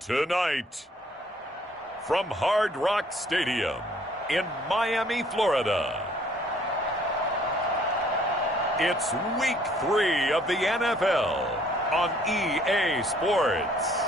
Tonight, from Hard Rock Stadium in Miami, Florida, it's Week 3 of the NFL on EA Sports.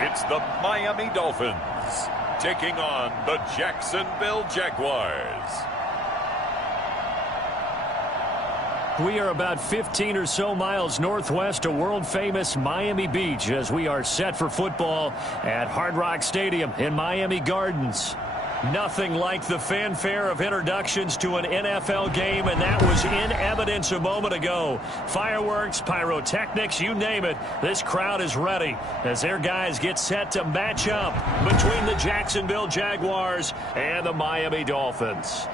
It's the Miami Dolphins taking on the Jacksonville Jaguars. We are about 15 or so miles northwest of world-famous Miami Beach as we are set for football at Hard Rock Stadium in Miami Gardens. Nothing like the fanfare of introductions to an NFL game, and that was in evidence a moment ago. Fireworks, pyrotechnics, you name it. This crowd is ready as their guys get set to match up between the Jacksonville Jaguars and the Miami Dolphins.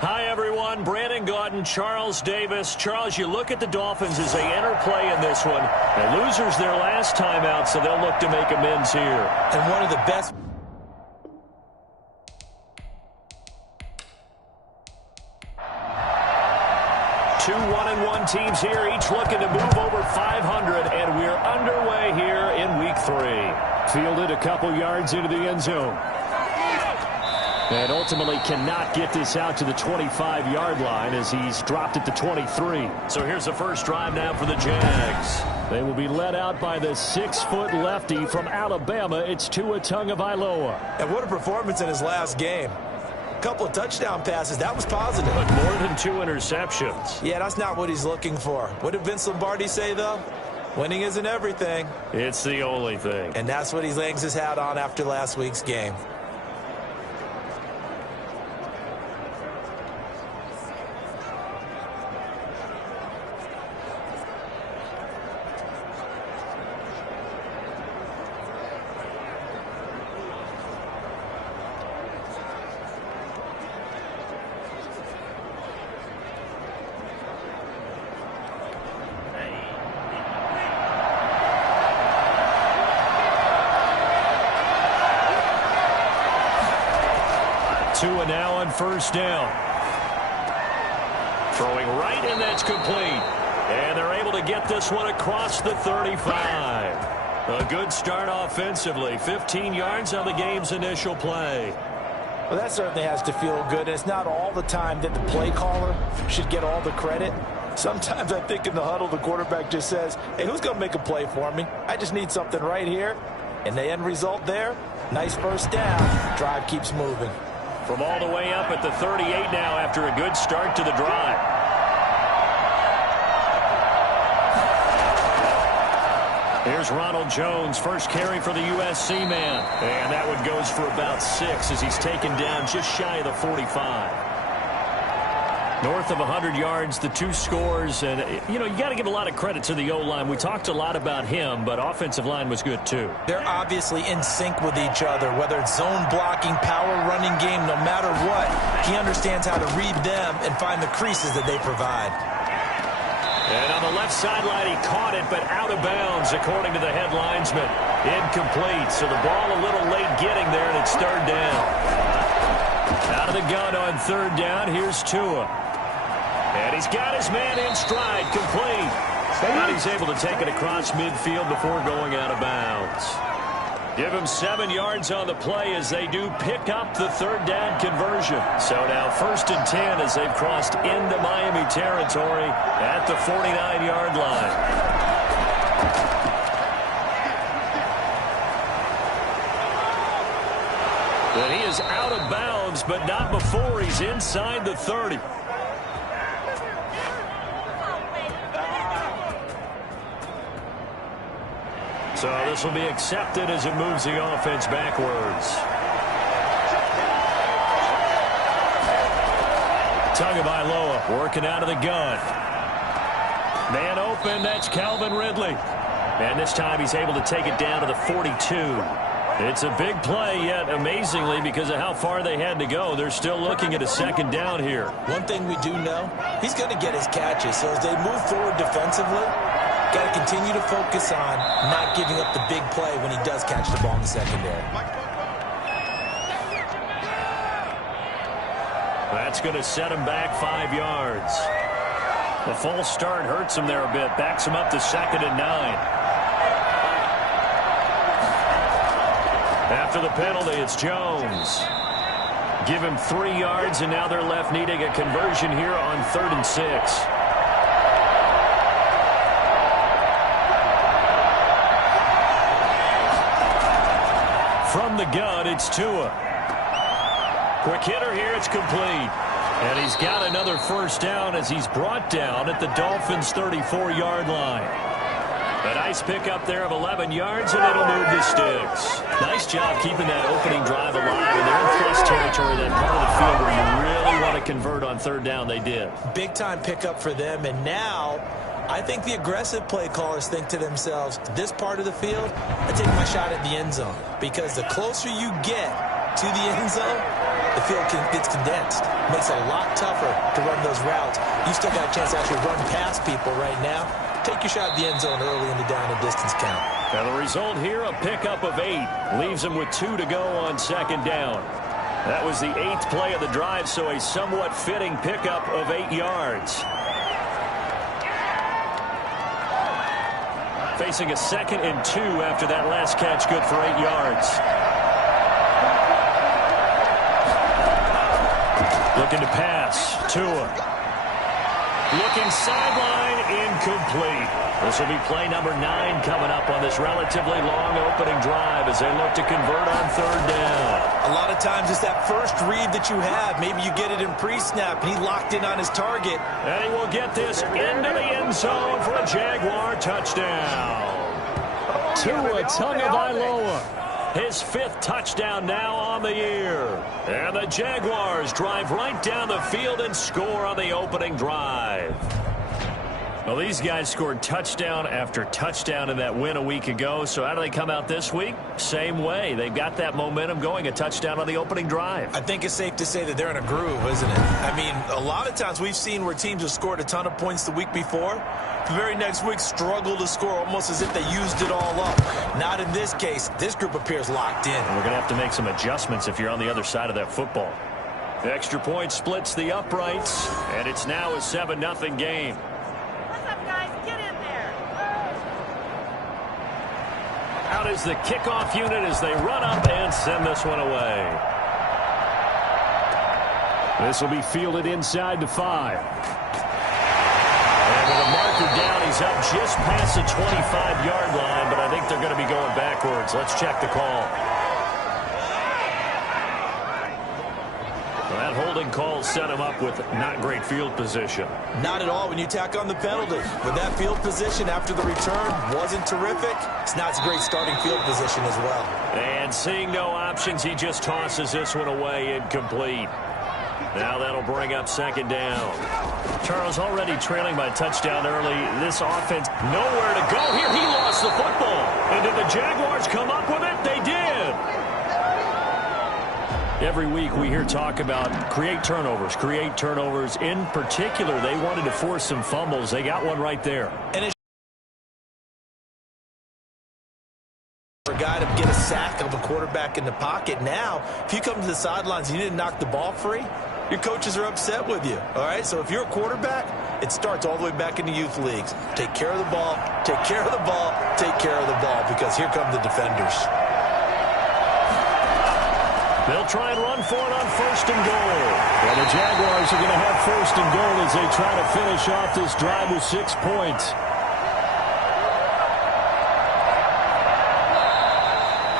Hi, everyone. Brandon Gaudin, Charles Davis. Charles, you look at the Dolphins as they enter play in this one. The losers their last time out, so they'll look to make amends here. And one of the best. Two 1-1 teams here, each looking to move over 500, and we're underway here in Week 3. Fielded a couple yards into the end zone. And ultimately cannot get this out to the 25-yard line as he's dropped it to 23. So here's the first drive now for the Jags. They will be led out by the 6-foot lefty from Alabama. It's Tua Tagovailoa. And what a performance in his last game. A couple of touchdown passes. That was positive. But more than 2 interceptions. Yeah, that's not what he's looking for. What did Vince Lombardi say, though? Winning isn't everything. It's the only thing. And that's what he hangs his hat on after last week's game. Tua now on first down. Throwing right, and that's complete. And they're able to get this one across the 35. A good start offensively. 15 yards on the game's initial play. Well, that certainly has to feel good. It's not all the time that the play caller should get all the credit. Sometimes I think in the huddle, the quarterback just says, hey, who's going to make a play for me? I just need something right here. And the end result there, nice first down. Drive keeps moving. From all the way up at the 38 now after a good start to the drive. Here's Ronald Jones, first carry for the USC man. And that one goes for about 6 as he's taken down just shy of the 45. North of 100 yards, the 2 scores. And, you know, you got to give a lot of credit to the O-line. We talked a lot about him, but offensive line was good, too. They're obviously in sync with each other, whether it's zone blocking, power running game, no matter what. He understands how to read them and find the creases that they provide. And on the left sideline, he caught it, but out of bounds, according to the head linesman. Incomplete, so the ball a little late getting there, and it's third down. Out of the gun on third down, here's Tua. And he's got his man in stride, complete. And he's able to take it across midfield before going out of bounds. Give him 7 yards on the play as they do pick up the third down conversion. So now 1st and 10 as they've crossed into Miami territory at the 49-yard line. But he is out of bounds, but not before he's inside the 30. So this will be accepted as it moves the offense backwards. Tagovailoa working out of the gun. Man open, that's Calvin Ridley. And this time he's able to take it down to the 42. It's a big play, yet amazingly, because of how far they had to go, they're still looking at a second down here. One thing we do know, he's going to get his catches. So as they move forward defensively, got to continue to focus on not giving up the big play when he does catch the ball in the secondary. That's going to set him back 5 yards. The false start hurts him there a bit, backs him up to 2nd and 9. After the penalty, it's Jones. Give him 3 yards, and now they're left needing a conversion here on 3rd and 6. From the gun, it's Tua. Quick hitter here, it's complete. And he's got another first down as he's brought down at the Dolphins' 34-yard line. A nice pickup there of 11 yards, and it'll move the sticks. Nice job keeping that opening drive alive, and they're in thrust territory, that part of the field where you really want to convert on 3rd down. They did. Big-time pickup for them, and now I think the aggressive play callers think to themselves, this part of the field, I take my shot at the end zone, because the closer you get to the end zone, the field gets condensed. Makes it a lot tougher to run those routes. You still got a chance to actually run past people right now. Take your shot at the end zone early in the down and distance count. Now the result here, a pickup of 8. Leaves him with 2 to go on 2nd down. That was the 8th play of the drive, so a somewhat fitting pickup of 8 yards. Facing a 2nd and 2 after that last catch, good for 8 yards. Looking to pass. Tua. Looking sideline, incomplete. This will be play number 9 coming up on this relatively long opening drive as they look to convert on 3rd down. A lot of times it's that first read that you have. Maybe you get it in pre-snap, and he locked in on his target. And he will get this into the end zone for a Jaguar touchdown. Tua Tagovailoa. His 5th touchdown now on the year. And the Jaguars drive right down the field and score on the opening drive. Well, these guys scored touchdown after touchdown in that win a week ago. So how do they come out this week? Same way. They've got that momentum going, a touchdown on the opening drive. I think it's safe to say that they're in a groove, isn't it? I mean, a lot of times we've seen where teams have scored a ton of points the week before. The very next week struggle to score almost as if they used it all up. Not in this case. This group appears locked in. And we're going to have to make some adjustments if you're on the other side of that football. The extra point splits the uprights, and it's now a 7-0 game. What's up, guys? Get in there. Out is the kickoff unit as they run up and send this one away. This will be fielded inside the 5. And with a marker down, he's up just past the 25-yard line, but I think they're going to be going backwards. Let's check the call. Well, that holding call set him up with not great field position. Not at all when you tack on the penalty. But that field position after the return wasn't terrific. It's not a great starting field position as well. And seeing no options, he just tosses this one away, incomplete. Now that'll bring up 2nd down. Charles already trailing by touchdown early. This offense nowhere to go here. He lost the football. And did the Jaguars come up with it? They did. Every week we hear talk about create turnovers. In particular, they wanted to force some fumbles. They got one right there. And it's for a guy to get a sack of a quarterback in the pocket. Now, if you come to the sidelines and you didn't knock the ball free, your coaches are upset with you. All right, so if you're a quarterback, it starts all the way back in the youth leagues. Take care of the ball, take care of the ball, take care of the ball, because here come the defenders. They'll try and run for it on 1st and goal. Well, the Jaguars are going to have 1st and goal as they try to finish off this drive with 6 points.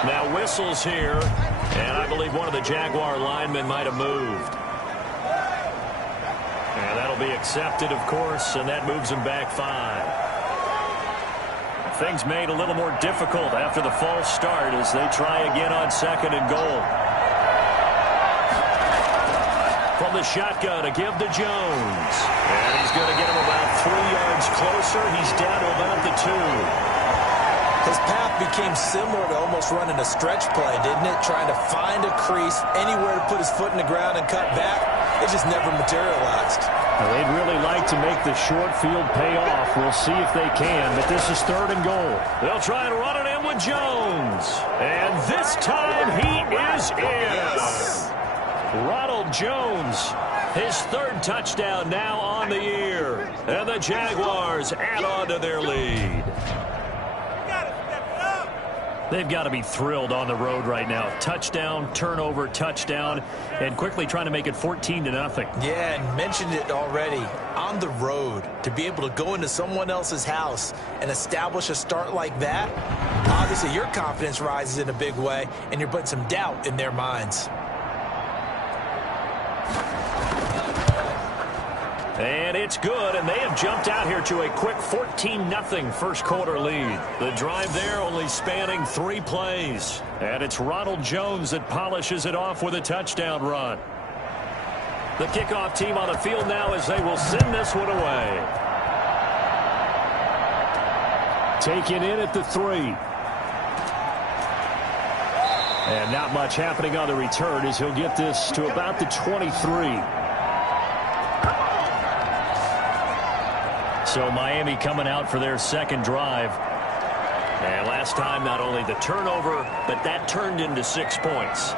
Now whistles here, and I believe one of the Jaguar linemen might have moved. And that'll be accepted, of course, and that moves him back 5. Things made a little more difficult after the false start as they try again on 2nd and goal. From the shotgun to give to Jones. And he's going to get him about 3 yards closer. He's down to about the 2. His path became similar to almost running a stretch play, didn't it? Trying to find a crease, anywhere to put his foot in the ground and cut back. It just never materialized. Well, they'd really like to make the short field pay off. We'll see if they can, but this is 3rd and goal. They'll try and run it in with Jones. And this time he is in. Ronald Jones, his 3rd touchdown now on the year. And the Jaguars add on to their lead. They've got to be thrilled on the road right now. Touchdown, turnover, touchdown, and quickly trying to make it 14-0. Yeah, and mentioned it already. On the road, to be able to go into someone else's house and establish a start like that, obviously your confidence rises in a big way, and you're putting some doubt in their minds. And it's good, and they have jumped out here to a quick 14-0 first-quarter lead. The drive there only spanning 3 plays. And it's Ronald Jones that polishes it off with a touchdown run. The kickoff team on the field now as they will send this one away. Taken in at the 3. And not much happening on the return as he'll get this to about the 23. So Miami coming out for their 2nd drive. And last time, not only the turnover, but that turned into 6 points.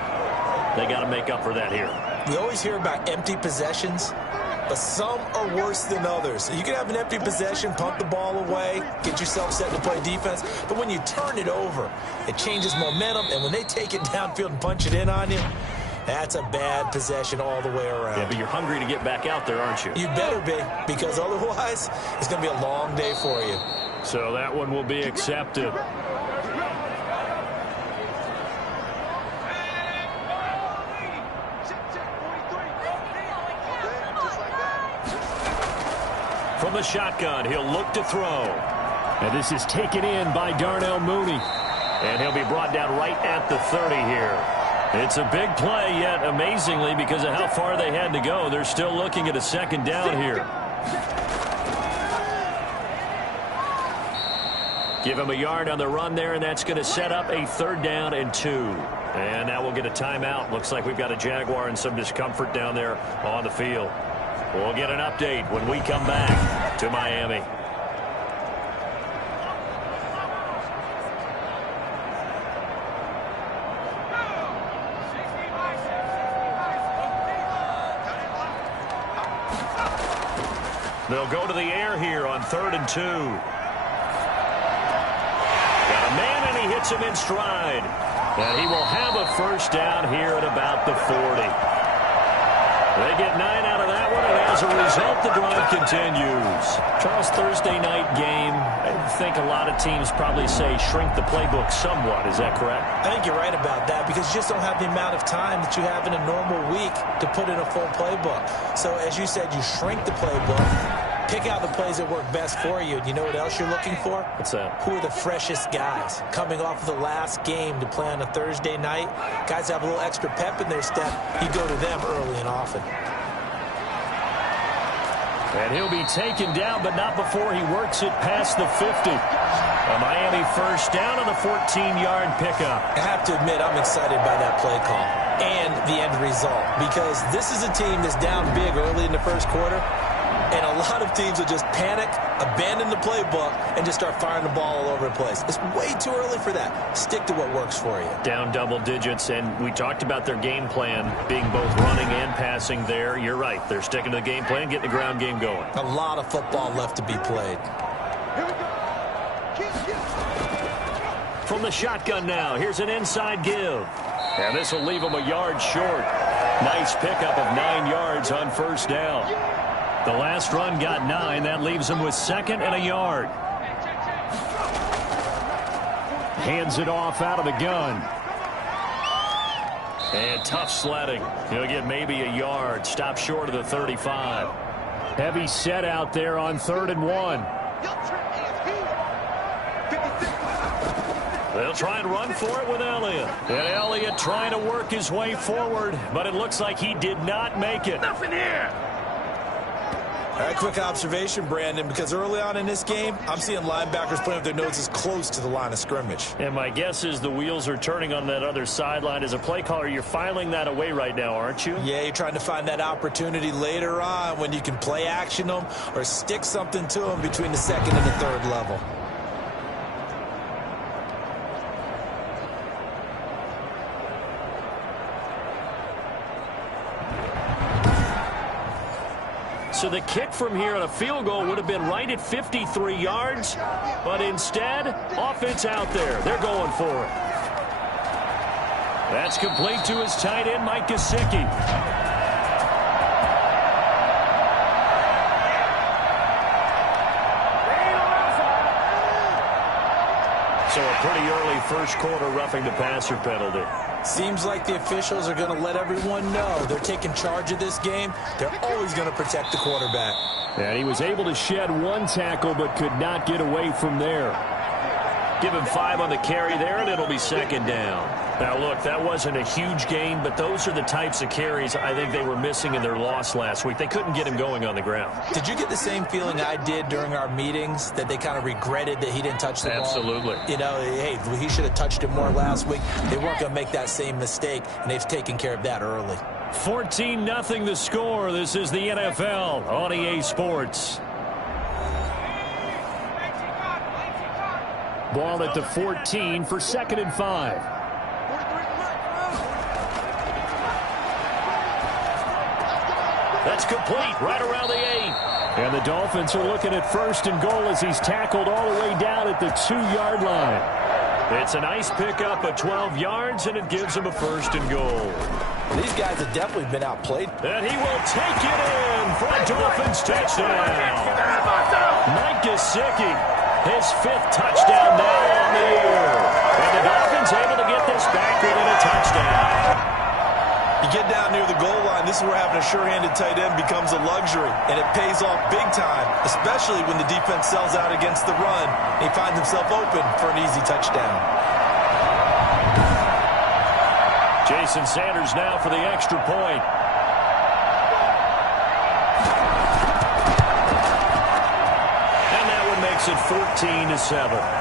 They got to make up for that here. We always hear about empty possessions, but some are worse than others. You can have an empty possession, punt the ball away, get yourself set to play defense, but when you turn it over, it changes momentum, and when they take it downfield and punch it in on you, that's a bad possession all the way around. Yeah, but you're hungry to get back out there, aren't you? You better be, because otherwise it's going to be a long day for you. So that one will be accepted. From the shotgun, he'll look to throw. And this is taken in by Darnell Mooney. And he'll be brought down right at the 30 here. It's a big play, yet amazingly, because of how far they had to go, they're still looking at a 2nd down here. Give him a yard on the run there, and that's going to set up a 3rd down and 2. And now we'll get a timeout. Looks like we've got a Jaguar and some discomfort down there on the field. We'll get an update when we come back to Miami. They'll go to the air here on 3rd and 2. Got a man, and he hits him in stride. And he will have a 1st down here at about the 40. They get 9 out of that one, and as a result, the drive continues. Charles, Thursday night game, I think a lot of teams probably say shrink the playbook somewhat. Is that correct? I think you're right about that, because you just don't have the amount of time that you have in a normal week to put in a full playbook. So, as you said, you shrink the playbook, pick out the plays that work best for you. And you know what else you're looking for? What's that? Who are the freshest guys coming off of the last game to play on a Thursday night? Guys have a little extra pep in their step. You go to them early and often. And he'll be taken down, but not before he works it past the 50. A Miami 1st down on the 14-yard pickup. I have to admit, I'm excited by that play call and the end result, because this is a team that's down big early in the 1st quarter. And a lot of teams will just panic, abandon the playbook, and just start firing the ball all over the place. It's way too early for that. Stick to what works for you. Down double digits, and we talked about their game plan being both running and passing there. You're right. They're sticking to the game plan, getting the ground game going. A lot of football left to be played. From the shotgun now, here's an inside give. And this will leave him a yard short. Nice pickup of 9 yards on 1st down. The last run got 9. That leaves him with 2nd and a yard. Hands it off out of the gun. And tough sledding. He'll get maybe a yard. Stop short of the 35. Heavy set out there on 3rd and 1. They'll try and run for it with Elliott. And Elliott trying to work his way forward, but it looks like he did not make it. Nothing here. All right, quick observation, Brandon, because early on in this game, I'm seeing linebackers playing with their noses close to the line of scrimmage. And my guess is the wheels are turning on that other sideline. As a play caller, you're filing that away right now, aren't you? Yeah, you're trying to find that opportunity later on when you can play action them or stick something to them between the second and the third level. So the kick from here on a field goal would have been right at 53 yards, but instead, offense out there. They're going for it. That's complete to his tight end, Mike Gesicki. So a pretty early first quarter roughing the passer penalty. Seems like the officials are going to let everyone know they're taking charge of this game. They're always going to protect the quarterback. And he was able to shed one tackle but could not get away from there. Give him 5 on the carry there, and it'll be second down. Now, look, that wasn't a huge gain, but those are the types of carries I think they were missing in their loss last week. They couldn't get him going on the ground. Did you get the same feeling I did during our meetings, that they kind of regretted that he didn't touch the ball? Absolutely. You know, hey, he should have touched it more last week. They weren't going to make that same mistake, and they've taken care of that early. 14-0 the score. This is the NFL on EA Sports. Ball at the 14 for 2nd and 5. That's complete right around the 8. And the Dolphins are looking at 1st and goal as he's tackled all the way down at the 2-yard line. It's a nice pickup of 12 yards, and it gives him a 1st and goal. These guys have definitely been outplayed. And he will take it in for a Dolphins touchdown. Mike Gesicki, his 5th touchdown now on the year. And the Dolphins able to get this back within a touchdown. You get down near the goal line, this is where having a sure-handed tight end becomes a luxury, and it pays off big time, especially when the defense sells out against the run, and he finds himself open for an easy touchdown. Jason Sanders now for the extra point. And that one makes it 14-7.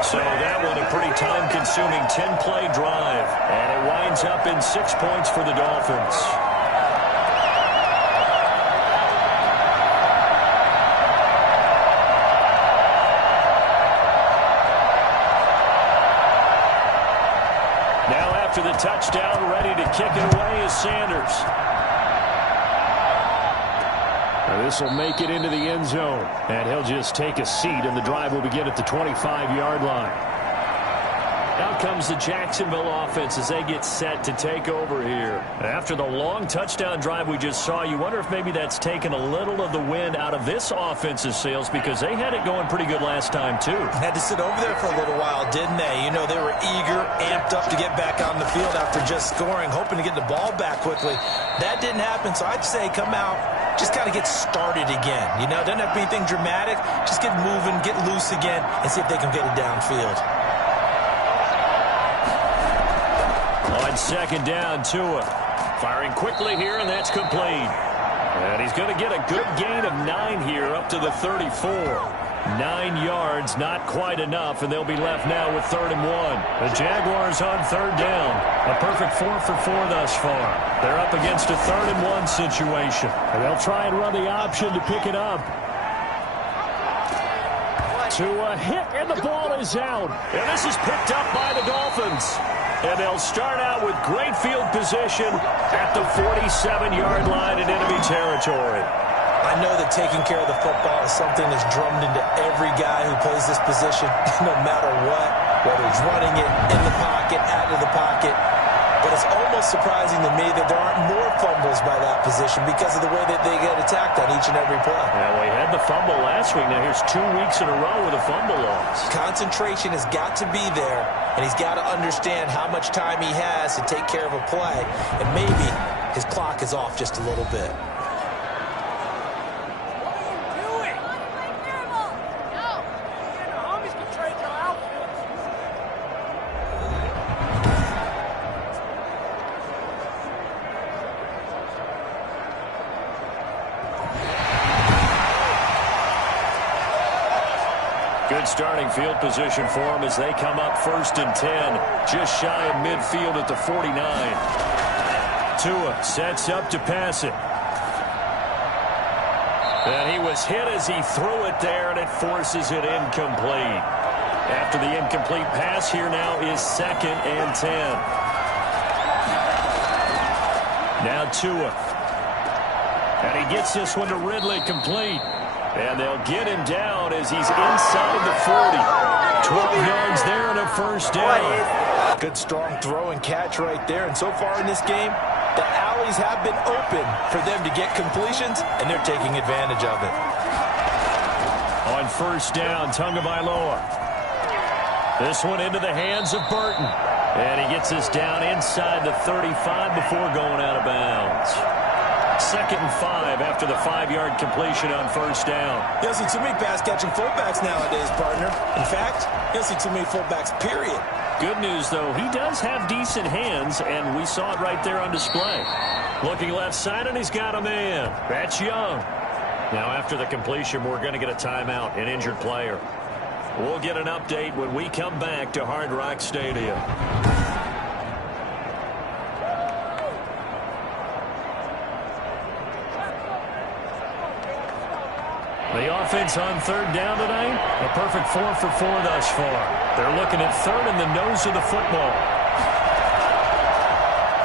So that one a pretty time-consuming 10-play drive. And it winds up in 6 points for the Dolphins. Now after the touchdown, ready to kick it away is Sanders. This will make it into the end zone. And he'll just take a seat, and the drive will begin at the 25-yard line. Out comes the Jacksonville offense as they get set to take over here. After the long touchdown drive we just saw, you wonder if maybe that's taken a little of the wind out of this offense's sails, because they had it going pretty good last time, too. Had to sit over there for a little while, didn't they? You know, they were eager, amped up to get back on the field after just scoring, hoping to get the ball back quickly. That didn't happen, so I'd say come out, just kind of get started again. You know, doesn't have to be anything dramatic. Just get moving, get loose again, and see if they can get it downfield. On second down, Tua firing quickly here, and that's complete. And he's going to get a good gain of 9 here up to the 34. 9 yards, not quite enough, and they'll be left now with 3rd and 1. The Jaguars on 3rd down. A perfect 4 for 4 thus far. They're up against a 3rd and 1 situation. And they'll try and run the option to pick it up. Tua hit, and the ball is out. And this is picked up by the Dolphins. And they'll start out with great field position at the 47-yard line in enemy territory. I know that taking care of the football is something that's drummed into every guy who plays this position, no matter what, whether he's running it in the pocket, out of the pocket. But it's almost surprising to me that there aren't more fumbles by that position because of the way that they get attacked on each and every play. Yeah, we had the fumble last week. Now here's 2 weeks in a row with a fumble loss. Concentration has got to be there, and he's got to understand how much time he has to take care of a play, and maybe his clock is off just a little bit. Good starting field position for them as they come up 1st and 10. Just shy of midfield at the 49. Tua sets up to pass it. And he was hit as he threw it there, and it forces it incomplete. After the incomplete pass, here now is 2nd and 10. Now Tua. And he gets this one to Ridley complete. And they'll get him down as he's inside the 40. 12 yards there and a 1st down. Good strong throw and catch right there. And so far in this game, the alleys have been open for them to get completions, and they're taking advantage of it. On 1st down, Tagovailoa. This one into the hands of Burton. And he gets us down inside the 35 before going out of bounds. 2nd and 5 after the 5-yard completion on 1st down. You don't see too many pass-catching fullbacks nowadays, partner. In fact, you don't see too many fullbacks, period. Good news, though, he does have decent hands, and we saw it right there on display. Looking left side, and he's got a man. That's Young. Now, after the completion, we're going to get a timeout, an injured player. We'll get an update when we come back to Hard Rock Stadium. The offense on 3rd down tonight, a perfect 4 for 4 thus far. They're looking at 3rd in the nose of the football.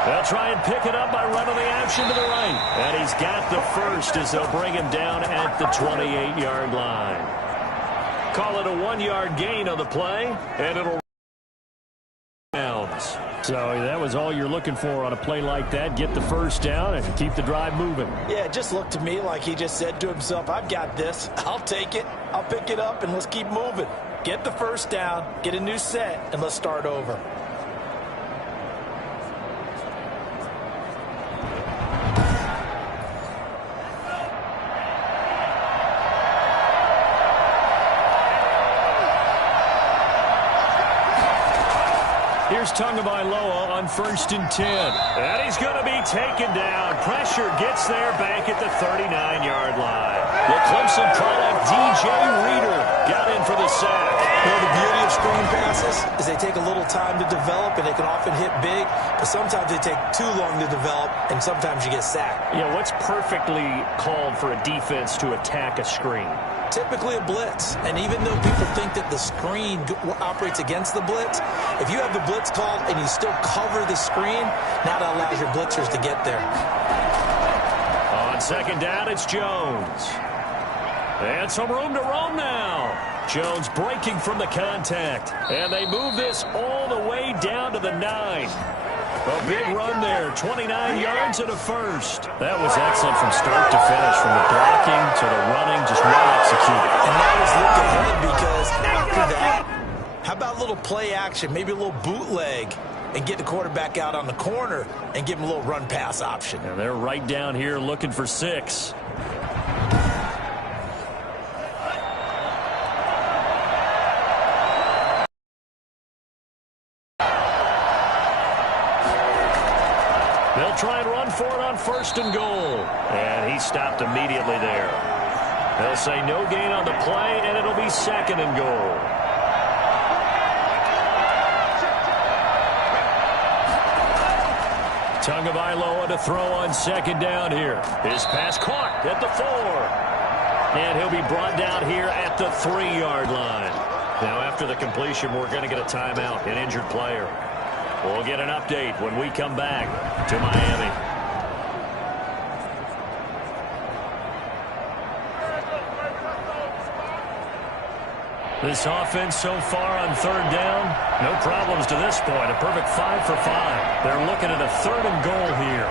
They'll try and pick it up by running the action to the right. And he's got the 1st as they'll bring him down at the 28-yard line. Call it a 1-yard gain on the play, and it'll bounds. So that was all you're looking for on a play like that. Get the 1st down and keep the drive moving. Yeah, it just looked to me like he just said to himself, I've got this. I'll take it. I'll pick it up, and let's keep moving. Get the 1st down, get a new set, and let's start over. Here's Tagovailoa on 1st and 10. And he's going to be taken down. Pressure gets there back at the 39-yard line. The Clemson product, DJ Reader, got in for the sack. You know, the beauty of screen passes is they take a little time to develop, and they can often hit big, but sometimes they take too long to develop, and sometimes you get sacked. Yeah, what's perfectly called for a defense to attack a screen? Typically a blitz, and even though people think that the screen operates against the blitz, if you have the blitz called and you still cover the screen, now that allows your blitzers to get there. On 2nd down, it's Jones. And some room to roam now. Jones breaking from the contact, and they move this all the way down to the 9. A big run there, 29 yards and a 1st. That was excellent from start to finish, from the blocking to the running, just well executed. And now let's look ahead, because after that, how about a little play action, maybe a little bootleg, and get the quarterback out on the corner and give him a little run-pass option. And they're right down here looking for 6. They'll try and run for it on 1st and goal. And he stopped immediately there. They'll say no gain on the play, and it'll be 2nd and goal. Tagovailoa to throw on 2nd down here. His pass caught at the 4. And he'll be brought down here at the 3-yard line. Now after the completion, we're going to get a timeout, an injured player. We'll get an update when we come back to Miami. This offense so far on 3rd down, no problems to this point. A perfect 5 for 5. They're looking at a 3rd and goal here.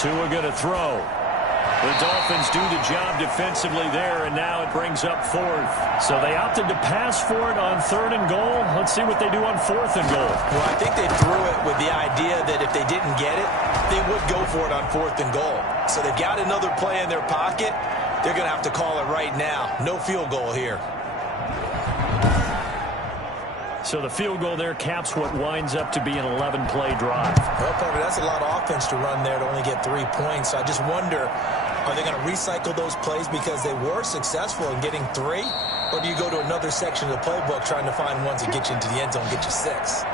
Tua going to throw. The Dolphins do the job defensively there, and now it brings up 4th. So they opted to pass for it on 3rd and goal. Let's see what they do on 4th and goal. Well, I think they threw it with the idea that if they didn't get it, they would go for it on 4th and goal. So they've got another play in their pocket. They're going to have to call it right now. No field goal here. So the field goal there caps what winds up to be an 11-play drive. Well, Parker, that's a lot of offense to run there to only get 3 points. So I just wonder, Are they going to recycle those plays because they were successful in getting 3? Or do you go to another section of the playbook trying to find ones that get you into the end zone, get you 6?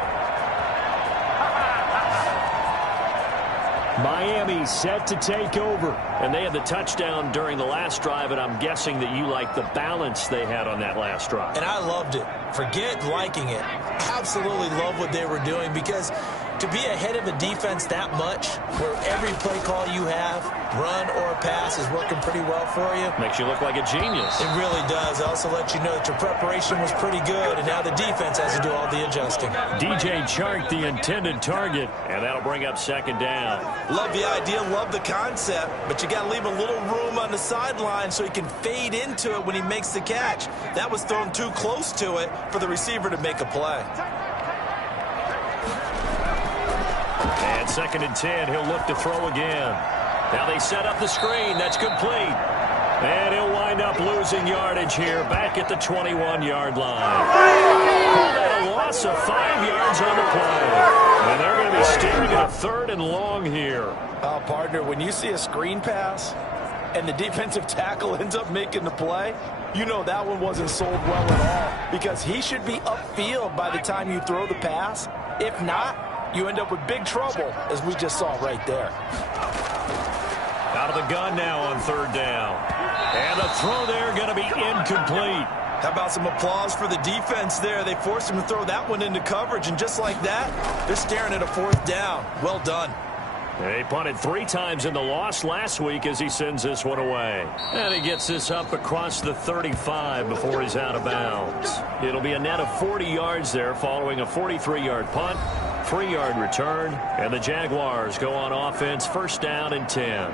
Miami set to take over. And they had the touchdown during the last drive, and I'm guessing that you like the balance they had on that last drive. And I loved it. Forget liking it. Absolutely love what they were doing, because to be ahead of a defense that much, where every play call you have, run or pass, is working pretty well for you. Makes you look like a genius. It really does. It also lets you know that your preparation was pretty good, and now the defense has to do all the adjusting. DJ Chark, the intended target, and that'll bring up second down. Love the idea, love the concept, but you got to leave a little room on the sideline so he can fade into it when he makes the catch. That was thrown too close to it for the receiver to make a play. And 2nd and 10, he'll look to throw again. Now they set up the screen. That's complete. And he'll wind up losing yardage here back at the 21-yard line. A loss of 5 yards on the play. And they're going to be steering at a 3rd and long here. Partner, when you see a screen pass and the defensive tackle ends up making the play, you know that one wasn't sold well at all, because he should be upfield by the time you throw the pass. If not, you end up with big trouble, as we just saw right there. Out of the gun now on 3rd down. And the throw there going to be incomplete. How about some applause for the defense there? They forced him to throw that one into coverage, and just like that, they're staring at a 4th down. Well done. He punted 3 times in the loss last week as he sends this one away. And he gets this up across the 35 before he's out of bounds. It'll be a net of 40 yards there following a 43-yard punt, 3-yard return, and the Jaguars go on offense, 1st down and 10.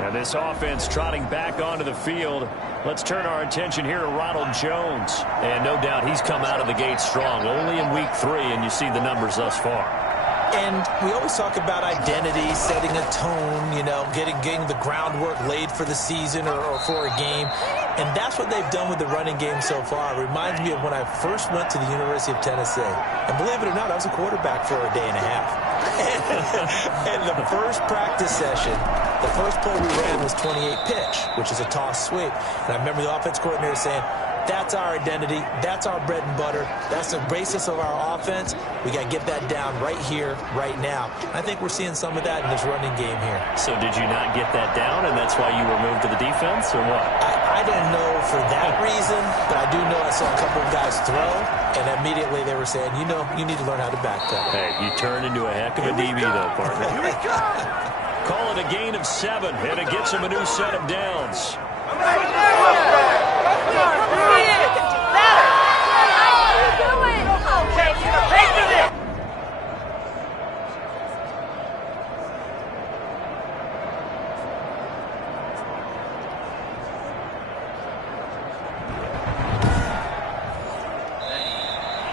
And this offense trotting back onto the field. Let's turn our attention here to Ronald Jones. And no doubt he's come out of the gate strong, only in week 3, and you see the numbers thus far. And we always talk about identity, setting a tone, you know, getting the groundwork laid for the season or for a game. And that's what they've done with the running game so far. It reminds me of when I first went to the University of Tennessee. And believe it or not, I was a quarterback for a day and a half. And the first practice session, the first play we ran was 28 pitch, which is a toss sweep. And I remember the offense coordinator saying, that's our identity. That's our bread and butter. That's the basis of our offense. We got to get that down right here, right now. I think we're seeing some of that in this running game here. So did you not get that down, and that's why you were moved to the defense, or what? I don't know for that reason, but I do know I saw a couple of guys throw, and immediately they were saying, you know, you need to learn how to back that. Hey, you turned into a heck of a DB, though, partner. Here we go. Call it a gain of 7, and it gets him a new set of downs.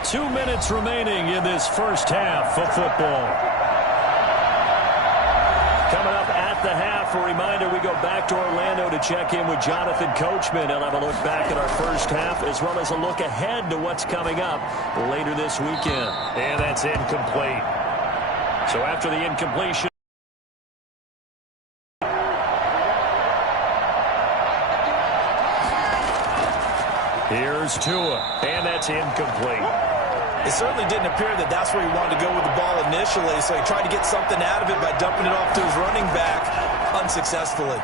2 minutes remaining in this first half of football. Coming up at the half, a reminder, we go back to Orlando to check in with Jonathan Coachman. He'll have a look back at our first half, as well as a look ahead to what's coming up later this weekend. And that's incomplete. So after the incompletion, here's Tua, and that's incomplete. It certainly didn't appear that that's where he wanted to go with the ball initially, so he tried to get something out of it by dumping it off to his running back unsuccessfully.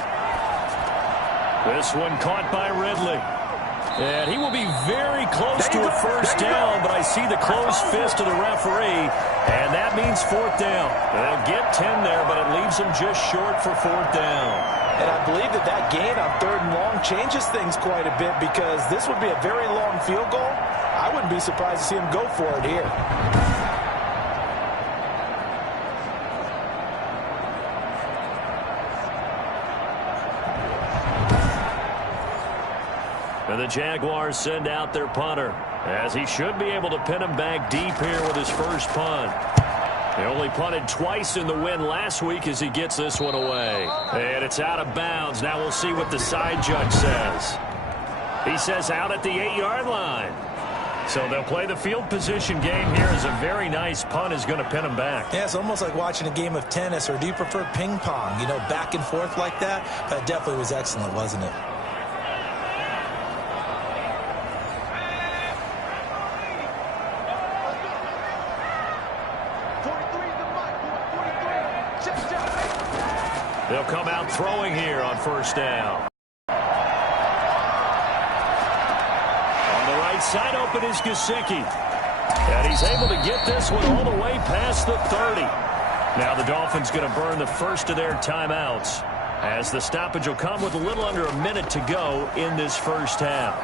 This one caught by Ridley. And he will be very close to a first down, but I see the closed fist of the referee, and that means 4th down. They'll get 10 there, but it leaves them just short for 4th down. And I believe that gain on 3rd and long changes things quite a bit, because this would be a very long field goal. I wouldn't be surprised to see him go for it here. And the Jaguars send out their punter, as he should be able to pin him back deep here with his first punt. He only punted twice in the win last week as he gets this one away. And it's out of bounds. Now we'll see what the side judge says. He says out at the 8-yard line. So they'll play the field position game here as a very nice punt is going to pin them back. Yeah, it's almost like watching a game of tennis, or do you prefer ping pong? You know, back and forth like that? That definitely was excellent, wasn't it? They'll come out throwing here on first down. On the right side open is Gesicki. And he's able to get this one all the way past the 30. Now the Dolphins going to burn the first of their timeouts, as the stoppage will come with a little under a minute to go in this first half.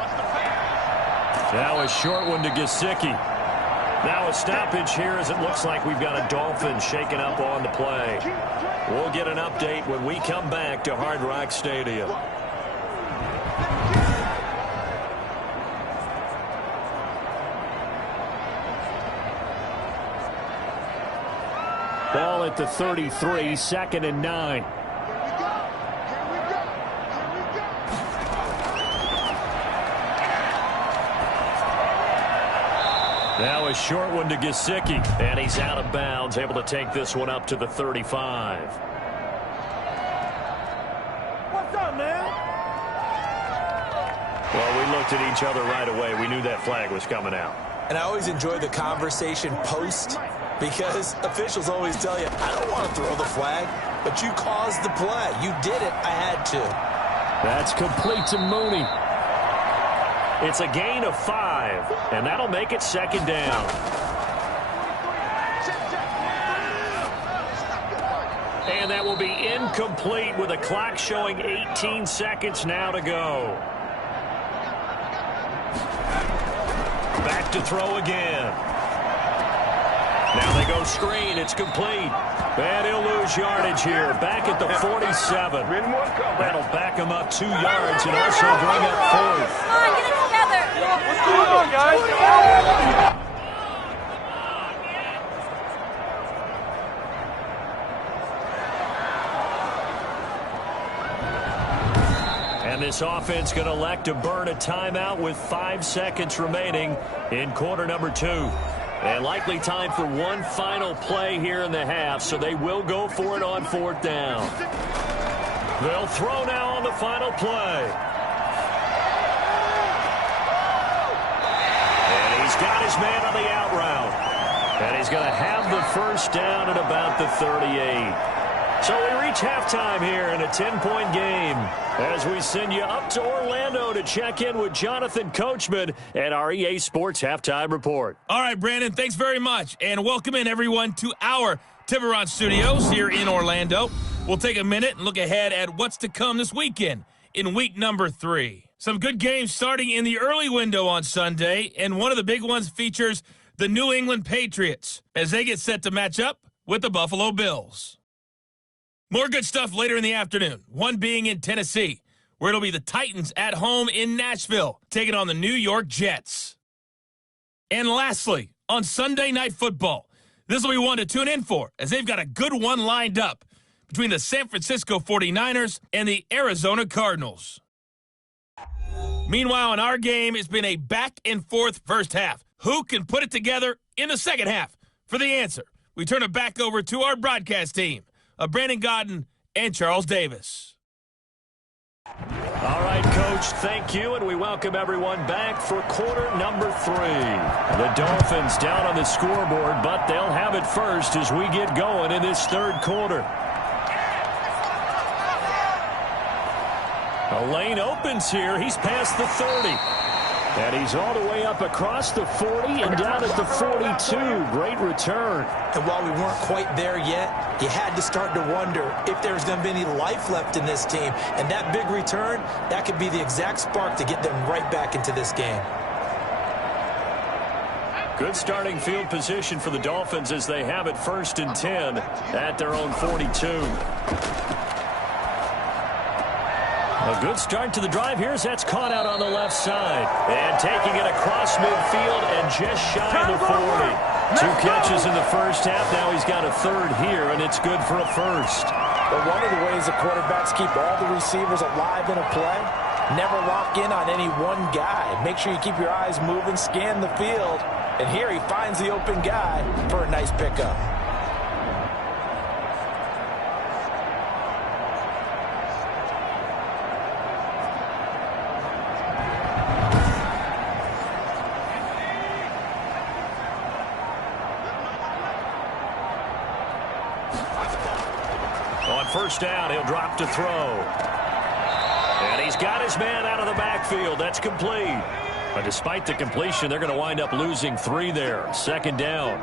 Now a short one to Gesicki. Now a stoppage here as it looks like we've got a Dolphin shaking up on the play. We'll get an update when we come back to Hard Rock Stadium. Ball at the 33, 2nd and 9. Now a short one to Gesicki, and he's out of bounds, able to take this one up to the 35. What's up, man? Well, we looked at each other right away. We knew that flag was coming out. And I always enjoy the conversation post, because officials always tell you, I don't want to throw the flag, but you caused the play. You did it. I had to. That's complete to Mooney. It's a gain of 5, and that'll make it 2nd down. And that will be incomplete with a clock showing 18 seconds now to go. Back to throw again. Now they go screen. It's complete. And he'll lose yardage here. Back at the 47. That'll back him up 2 yards and also bring up 4th. Come on, get it together. What's going on, guys? And this offense going to elect to burn a timeout with 5 seconds remaining in quarter number 2. And likely time for one final play here in the half, so they will go for it on 4th down. They'll throw now on the final play. And he's got his man on the out route. And he's going to have the first down at about the 38. So we reach halftime here in a 10-point game as we send you up to Orlando to check in with Jonathan Coachman and our EA Sports Halftime Report. All right, Brandon, thanks very much. And welcome in, everyone, to our Tiburon Studios here in Orlando. We'll take a minute and look ahead at what's to come this weekend in week number 3. Some good games starting in the early window on Sunday, and one of the big ones features the New England Patriots as they get set to match up with the Buffalo Bills. More good stuff later in the afternoon, one being in Tennessee, where it'll be the Titans at home in Nashville, taking on the New York Jets. And lastly, on Sunday Night Football, this will be one to tune in for, as they've got a good one lined up between the San Francisco 49ers and the Arizona Cardinals. Meanwhile, in our game, it's been a back-and-forth first half. Who can put it together in the second half? For the answer, we turn it back over to our broadcast team of Brandon Godden and Charles Davis. All right, Coach, thank you, and we welcome everyone back for quarter number 3. The Dolphins down on the scoreboard, but they'll have it first as we get going in this third quarter. A lane opens here. He's past the 30. And he's all the way up across the 40 and down at the 42. Great return. And while we weren't quite there yet, you had to start to wonder if there's going to be any life left in this team. And that big return, that could be the exact spark to get them right back into this game. Good starting field position for the Dolphins as they have it 1st and 10 at their own 42. A good start to the drive here as that's caught out on the left side. And taking it across midfield and just shy of the 40. 2 catches in the first half. Now he's got a 3rd here, and it's good for a 1st. But one of the ways the quarterbacks keep all the receivers alive in a play Never lock in on any one guy. Make sure you keep your eyes moving, scan the field. And here he finds the open guy for a nice pickup. On first down, he'll drop to throw. And he's got his man out of the backfield. That's complete. But despite the completion, they're going to wind up losing 3 there. Second down.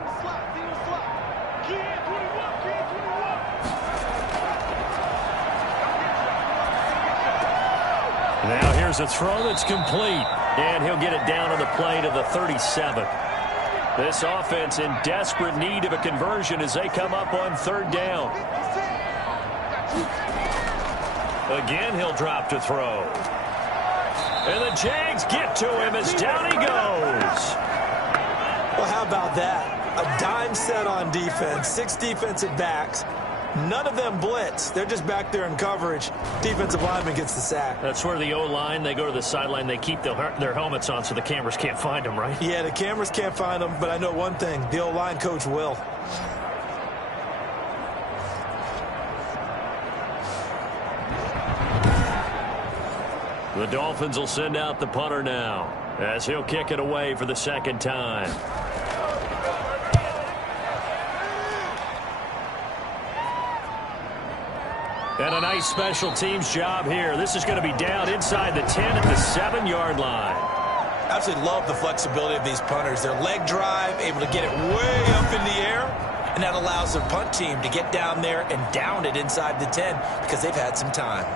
Now here's a throw that's complete. And he'll get it down on the play to the 37. This offense in desperate need of a conversion as they come up on third down. Again, he'll drop to throw. And the Jags get to him as down he goes. Well, how about that? A dime set on defense, 6 defensive backs. None of them blitz. They're just back there in coverage. Defensive lineman gets the sack. That's where the O-line, they go to the sideline, they keep their helmets on so the cameras can't find them, right? Yeah, the cameras can't find them, but I know one thing. The O-line coach will. The Dolphins will send out the punter now as he'll kick it away for the second time. And a nice special teams job here. This is going to be down inside the 10 at the 7-yard line. Absolutely love the flexibility of these punters. Their leg drive, able to get it way up in the air, and that allows their punt team to get down there and down it inside the 10 because they've had some time.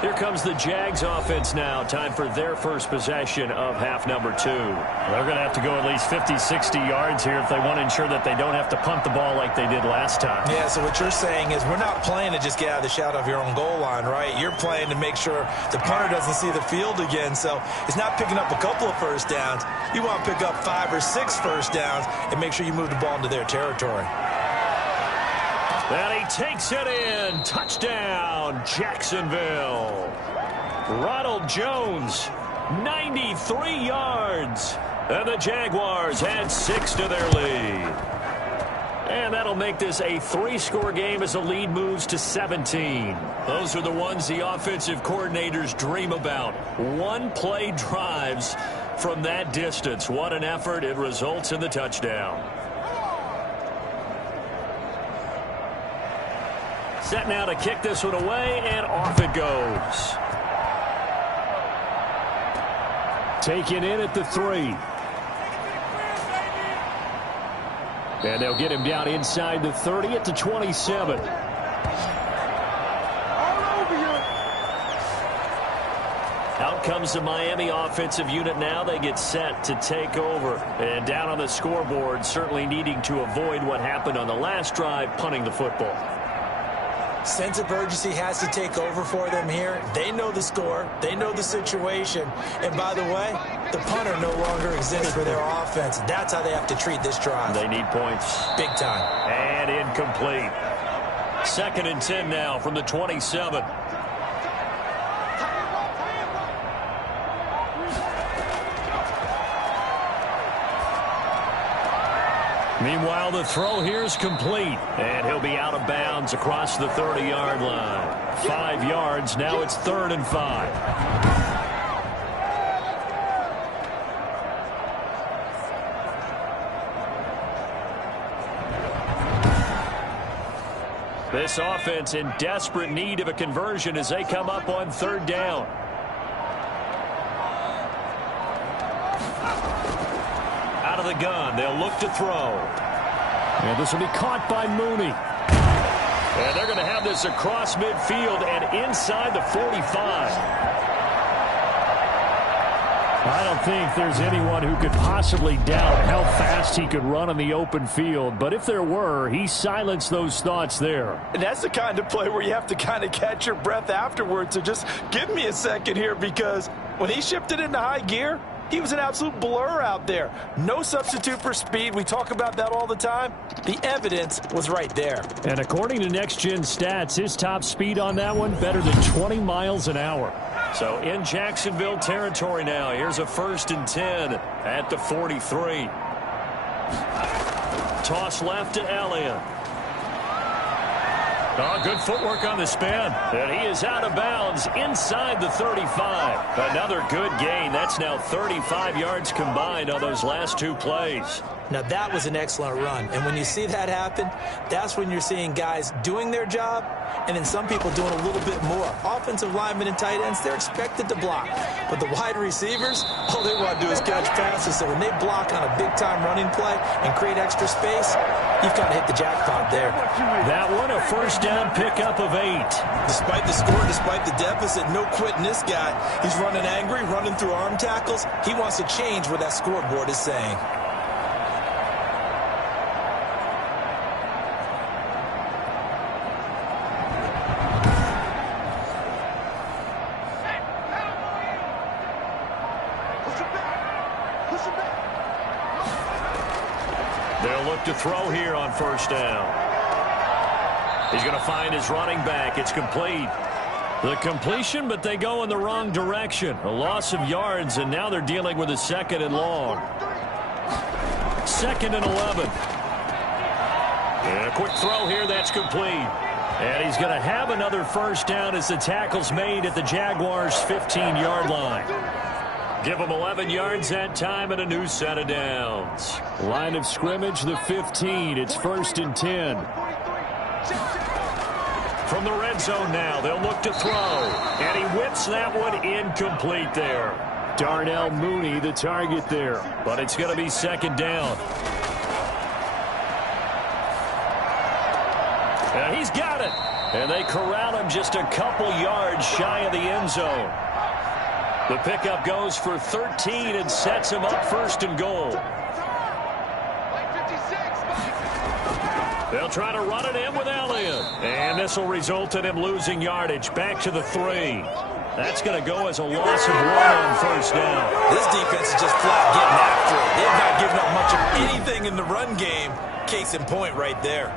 Here comes the Jags offense now. Time for their first possession of half number 2. They're going to have to go at least 50, 60 yards here if they want to ensure that they don't have to punt the ball like they did last time. Yeah, so what you're saying is we're not playing to just get out of the shadow of your own goal line, right? You're playing to make sure the punter doesn't see the field again. So it's not picking up a couple of first downs. You want to pick up 5 or 6 first downs and make sure you move the ball into their territory. And he takes it in. Touchdown, Jacksonville. Ronald Jones, 93 yards. And the Jaguars add 6 to their lead. And that'll make this a 3-score game as the lead moves to 17. Those are the ones the offensive coordinators dream about. One-play drives from that distance. What an effort. It results in the touchdown. Set now to kick this one away, and off it goes. Taken in at the 3. And they'll get him down inside the 30 at the 27. Out comes the Miami offensive unit now. They get set to take over. And down on the scoreboard, certainly needing to avoid what happened on the last drive, punting the football. Sense of urgency has to take over for them here. They know the score. They know the situation. And by the way, the punter no longer exists for their offense. That's how they have to treat this drive. They need points. Big time. And incomplete. 2nd and 10 now from the 27. Meanwhile, the throw here is complete. And he'll be out of bounds across the 30-yard line. 5 yards. Now it's 3rd and 5. This offense in desperate need of a conversion as they come up on 3rd down. Out of the gun, they'll look to throw. And this will be caught by Mooney. And they're going to have this across midfield and inside the 45. I don't think there's anyone who could possibly doubt how fast he could run on the open field. But if there were, he silenced those thoughts there. And that's the kind of play where you have to kind of catch your breath afterwards. So just give me a second here, because when he shifted into high gear, he was an absolute blur out there. No substitute for speed. We talk about that all the time. The evidence was right there. And according to Next Gen Stats, his top speed on that one better than 20 miles an hour. So in Jacksonville territory now. Here's a 1st and 10 at the 43. Toss left to Elliott. Oh, good footwork on the spin. And he is out of bounds inside the 35. Another good gain. That's now 35 yards combined on those last 2 plays. Now, that was an excellent run. And when you see that happen, that's when you're seeing guys doing their job and then some people doing a little bit more. Offensive linemen and tight ends, they're expected to block. But the wide receivers, all they want to do is catch passes. So when they block on a big-time running play and create extra space, you've kind of hit the jackpot there. That one, a 1st down pickup of 8. Despite the score, despite the deficit, no quitting this guy. He's running angry, running through arm tackles. He wants to change what that scoreboard is saying. They'll look to throw here on 1st down. He's going to find his running back. It's complete. The completion, but they go in the wrong direction. A loss of yards, and now they're dealing with a 2nd and long. 2nd and 11. And a quick throw here. That's complete. And he's going to have another 1st down as the tackle's made at the Jaguars' 15-yard line. Give them 11 yards that time and a new set of downs. Line of scrimmage, the 15. It's 1st and 10. From the red zone now, they'll look to throw. And he whips that one incomplete there. Darnell Mooney, the target there. But it's going to be 2nd down. And he's got it. And they corral him just a couple yards shy of the end zone. The pickup goes for 13 and sets him up 1st and goal. They'll try to run it in with Elliott. And this will result in him losing yardage back to the 3. That's going to go as a loss of 1 on 1st down. This defense is just flat getting after it. They've not given up much of anything in the run game. Case in point right there.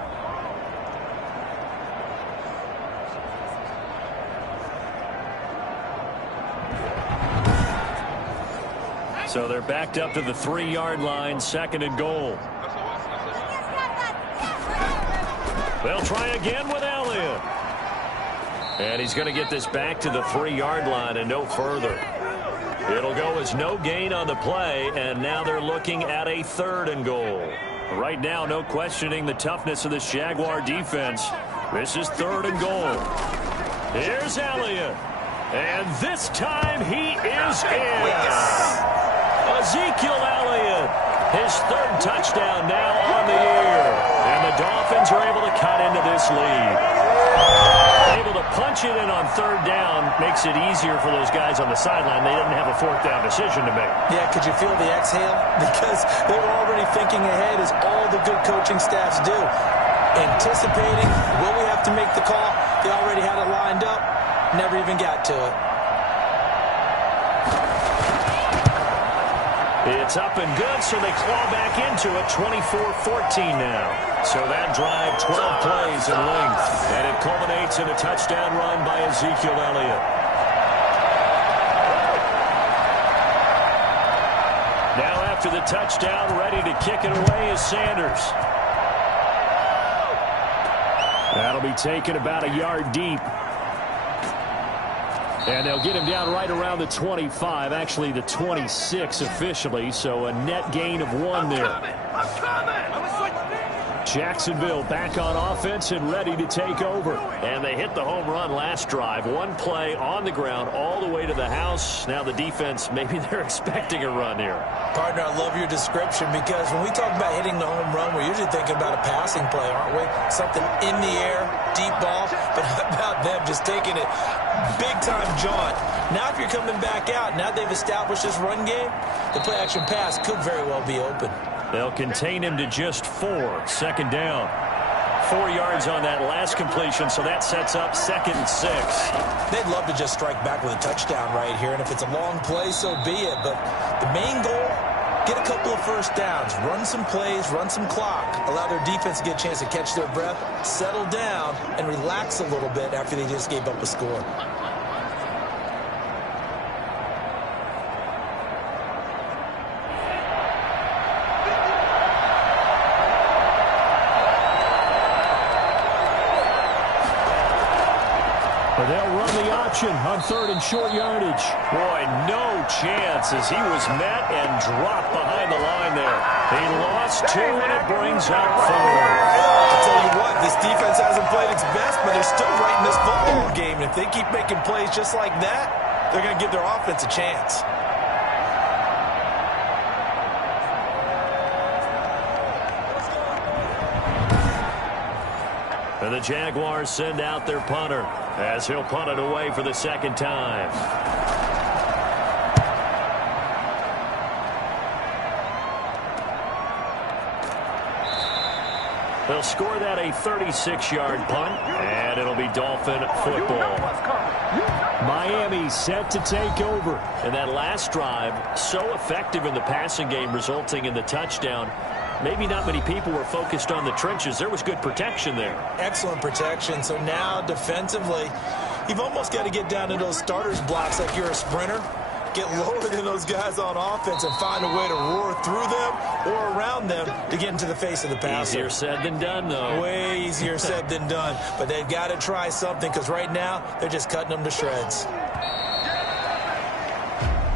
So they're backed up to the 3-yard line, 2nd and goal. They'll try again with Elliott. And he's going to get this back to the 3-yard line and no further. It'll go as no gain on the play, and now they're looking at a 3rd and goal. Right now, no questioning the toughness of this Jaguar defense. This is 3rd and goal. Here's Elliott. And this time he is in. Ezekiel Elliott, his 3rd touchdown now on the year. And the Dolphins are able to cut into this lead. Able to punch it in on 3rd down makes it easier for those guys on the sideline. They didn't have a 4th down decision to make. Yeah, could you feel the exhale? Because they were already thinking ahead, as all the good coaching staffs do. Anticipating, will we have to make the call? They already had it lined up. Never even got to it. It's up and good, so they claw back into it, 24-14 now. So that drive, 12 plays in length, and it culminates in a touchdown run by Ezekiel Elliott. Now after the touchdown, ready to kick it away is Sanders. That'll be taken about a yard deep. And they'll get him down right around the 25, actually the 26 officially, so a net gain of 1 there. Jacksonville back on offense and ready to take over. And they hit the home run last drive. 1 play on the ground all the way to the house. Now the defense, maybe they're expecting a run here. Partner, I love your description, because when we talk about hitting the home run, we're usually thinking about a passing play, aren't we? Something in the air, deep ball. But how about them just taking it big-time jaunt? Now if you're coming back out, now they've established this run game, the play-action pass could very well be open. They'll contain him to just 4. 2nd down. 4 yards on that last completion, so that sets up 2nd and 6. They'd love to just strike back with a touchdown right here, and if it's a long play, so be it. But the main goal, get a couple of 1st downs, run some plays, run some clock, allow their defense to get a chance to catch their breath, settle down, and relax a little bit after they just gave up a score. But they'll run the option on 3rd and short yardage. Boy, no chance as he was met and dropped behind the line there. He lost 2, and it brings up 4. I'll tell you what, this defense hasn't played its best, but they're still right in this football game. And if they keep making plays just like that, they're going to give their offense a chance. And the Jaguars send out their punter as he'll punt it away for the 2nd time. They'll score that a 36-yard punt, and it'll be Dolphin football. Miami set to take over. And that last drive, so effective in the passing game, resulting in the touchdown. Maybe not many people were focused on the trenches. There was good protection there. Excellent protection. So now defensively, you've almost got to get down to those starters blocks like you're a sprinter. Get lower than those guys on offense and find a way to roar through them or around them to get into the face of the passer. Easier said than done, though. Way easier said than done. But they've got to try something because right now they're just cutting them to shreds.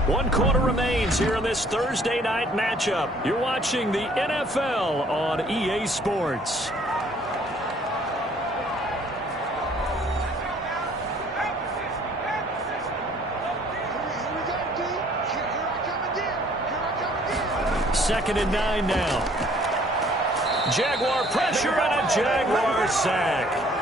1 quarter remains here in this Thursday night matchup. You're watching the NFL on EA Sports. Second and 9 now. Jaguar pressure and a Jaguar sack.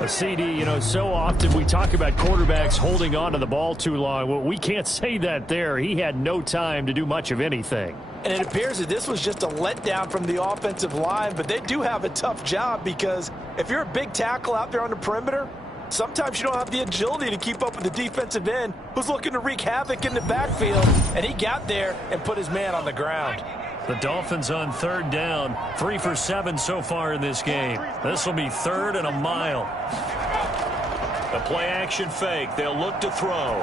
A CD, you know, so often we talk about quarterbacks holding on to the ball too long. Well, we can't say that there. He had no time to do much of anything. And it appears that this was just a letdown from the offensive line, but they do have a tough job because if you're a big tackle out there on the perimeter, sometimes you don't have the agility to keep up with the defensive end who's looking to wreak havoc in the backfield, and he got there and put his man on the ground. The Dolphins on third down, 3 for 7 so far in this game. This will be 3rd and a mile. A play-action fake. They'll look to throw.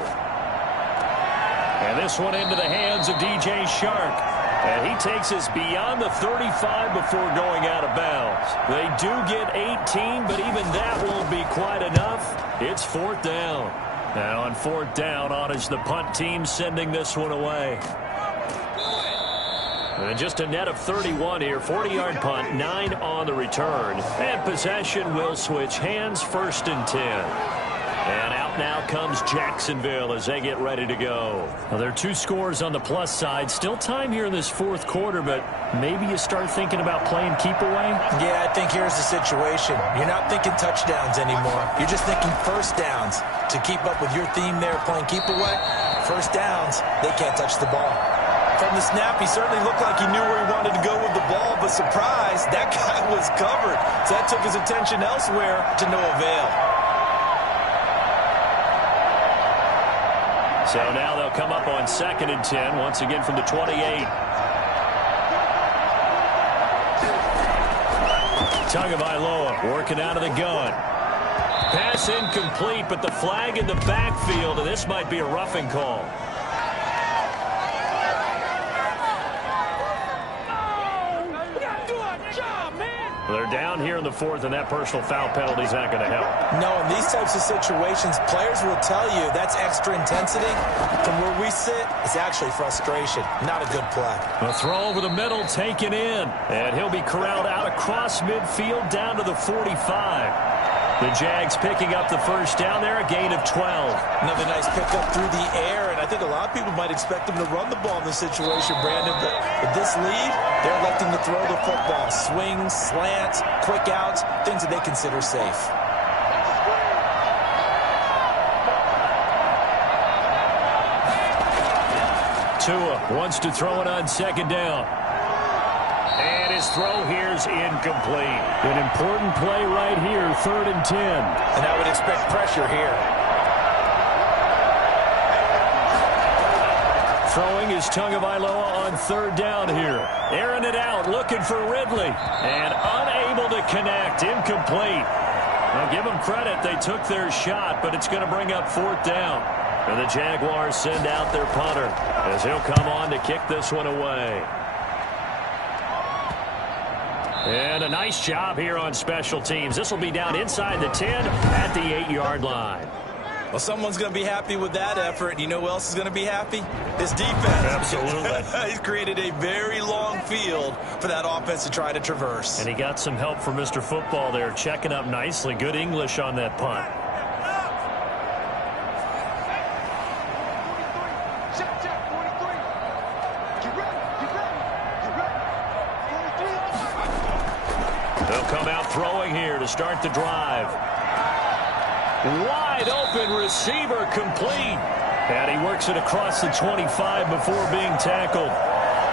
And this one into the hands of DJ Shark. And he takes us beyond the 35 before going out of bounds. They do get 18, but even that won't be quite enough. It's 4th down. Now on 4th down, on is the punt team sending this one away. And just a net of 31 here. 40-yard punt, 9 on the return. And possession will switch hands, 1st and 10. And out now comes Jacksonville as they get ready to go. Well, there are 2 scores on the plus side. Still time here in this 4th quarter, but maybe you start thinking about playing keep away? Yeah, I think here's the situation. You're not thinking touchdowns anymore. You're just thinking first downs. To keep up with your theme there, playing keep away, first downs, they can't touch the ball. From the snap, he certainly looked like he knew where he wanted to go with the ball, but surprise, that guy was covered. So that took his attention elsewhere to no avail. So now they'll come up on 2nd and 10, once again from the 28. Tagovailoa working out of the gun. Pass incomplete, but the flag in the backfield, and this might be a roughing call. They're down here in the 4th, and that personal foul penalty is not going to help. No, in these types of situations, players will tell you that's extra intensity. From where we sit, it's actually frustration. Not a good play. A throw over the middle taken in, and he'll be corralled out across midfield down to the 45. The Jags picking up the first down there, a gain of 12. Another nice pickup through the air, and I think a lot of people might expect them to run the ball in this situation, Brandon, but with this lead, they're electing to throw the football. Swings, slants, quick outs, things that they consider safe. Tua wants to throw it on 2nd down. And his throw here's incomplete. An important play right here, 3rd and 10. And I would expect pressure here. Throwing is Tagovailoa on 3rd down here. Airing it out, looking for Ridley. And unable to connect, incomplete. Now give them credit, they took their shot, but it's going to bring up 4th down. And the Jaguars send out their punter as he'll come on to kick this one away. And a nice job here on special teams. This will be down inside the 10 at the 8-yard line. Well, someone's going to be happy with that effort. You know who else is going to be happy? His defense. Absolutely. He's created a very long field for that offense to try to traverse. And he got some help from Mr. Football there, checking up nicely. Good English on that punt. They'll come out throwing here to start the drive. Wide open receiver complete. And he works it across the 25 before being tackled.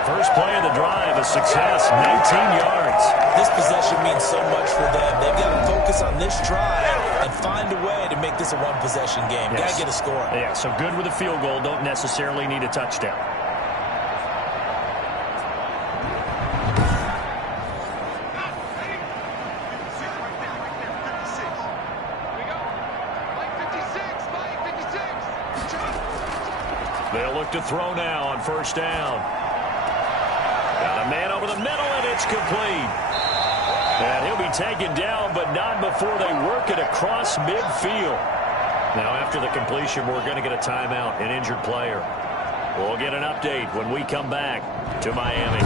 First play of the drive, a success, 19 yards. This possession means so much for them. They've got to focus on this drive and find a way to make this a one-possession game. Yes. Got to get a score. Yeah, so good with a field goal. Don't necessarily need a touchdown. They'll look to throw now on 1st down. Got a man over the middle, and it's complete. And he'll be taken down, but not before they work it across midfield. Now, after the completion, we're going to get a timeout, an injured player. We'll get an update when we come back to Miami.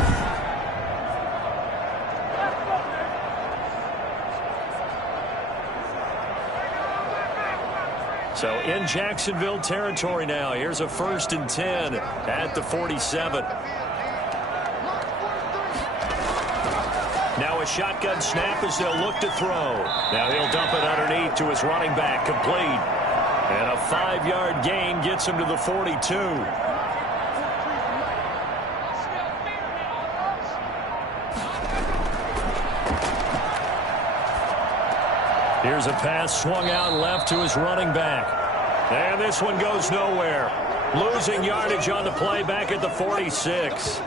So in Jacksonville territory now. Here's a 1st and 10 at the 47. Now a shotgun snap as they'll look to throw. Now he'll dump it underneath to his running back, complete. And a 5-yard gain gets him to the 42. Here's a pass swung out left to his running back. And this one goes nowhere. Losing yardage on the play back at the 46.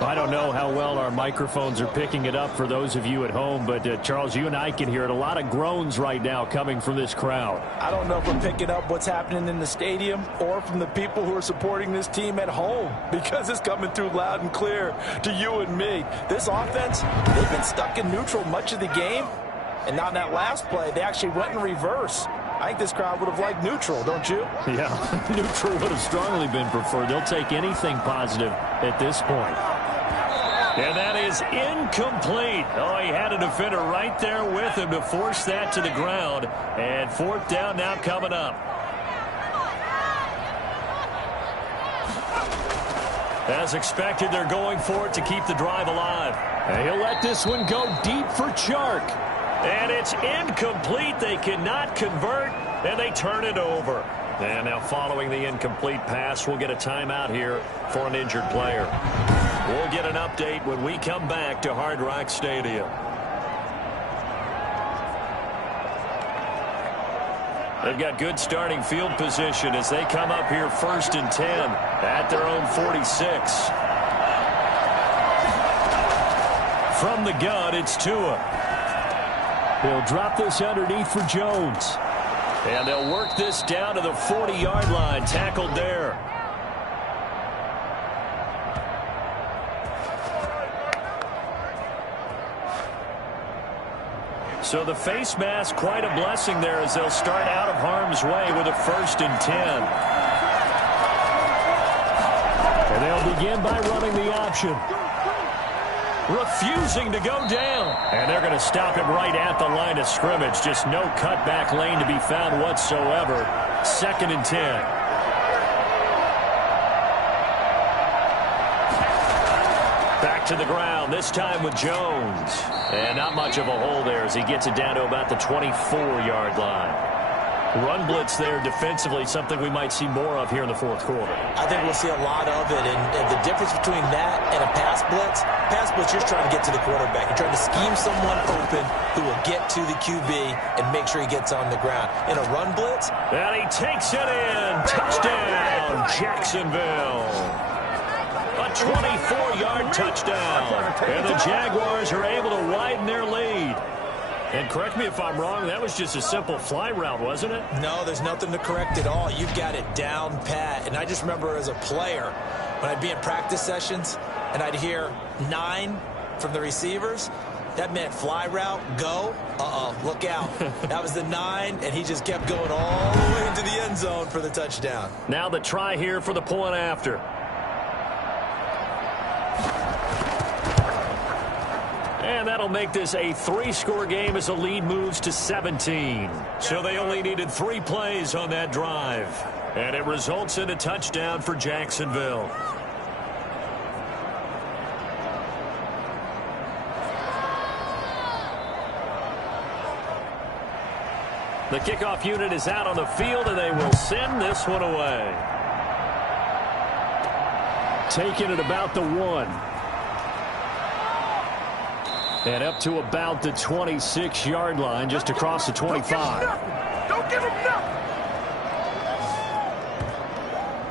I don't know how well our microphones are picking it up for those of you at home, but Charles, you and I can hear it. A lot of groans right now coming from this crowd. I don't know if we're picking up what's happening in the stadium or from the people who are supporting this team at home, because it's coming through loud and clear to you and me. This offense, they've been stuck in neutral much of the game, and on that last play, they actually went in reverse. I think this crowd would have liked neutral, don't you? Yeah, neutral would have strongly been preferred. They'll take anything positive at this point. And that is incomplete. Oh, he had a defender right there with him to force that to the ground. And 4th down now coming up. As expected, they're going for it to keep the drive alive. And he'll let this one go deep for Chark. And it's incomplete. They cannot convert, and they turn it over. And now following the incomplete pass, we'll get a timeout here for an injured player. We'll get an update when we come back to Hard Rock Stadium. They've got good starting field position as they come up here 1st and 10 at their own 46. From the gun, it's Tua. He'll drop this underneath for Jones. And they'll work this down to the 40-yard line, tackled there. So the face mask, quite a blessing there as they'll start out of harm's way with a 1st and 10. And they'll begin by running the option. Refusing to go down. And they're going to stop him right at the line of scrimmage. Just no cutback lane to be found whatsoever. 2nd and 10. Back to the ground, this time with Jones. And not much of a hole there as he gets it down to about the 24-yard line. Run blitz there defensively, something we might see more of here in the 4th quarter. I think we'll see a lot of it, and the difference between that and a pass blitz, you're just trying to get to the quarterback. You're trying to scheme someone open who will get to the QB and make sure he gets on the ground. In a run blitz, and he takes it in. Touchdown, Jacksonville. A 24-yard touchdown. And the Jaguars are able to widen their lead. And correct me if I'm wrong, that was just a simple fly route, wasn't it? No, there's nothing to correct at all. You've got it down pat. And I just remember as a player, when I'd be in practice sessions and I'd hear 9 from the receivers, that meant fly route, go, look out. That was the 9, and he just kept going all the way into the end zone for the touchdown. Now the try here for the point after. And that'll make this a 3-score game as the lead moves to 17. So they only needed 3 plays on that drive. And it results in a touchdown for Jacksonville. The kickoff unit is out on the field, and they will send this one away. Taking it about the 1. And up to about the 26-yard line, just across the 25. Don't give him nothing.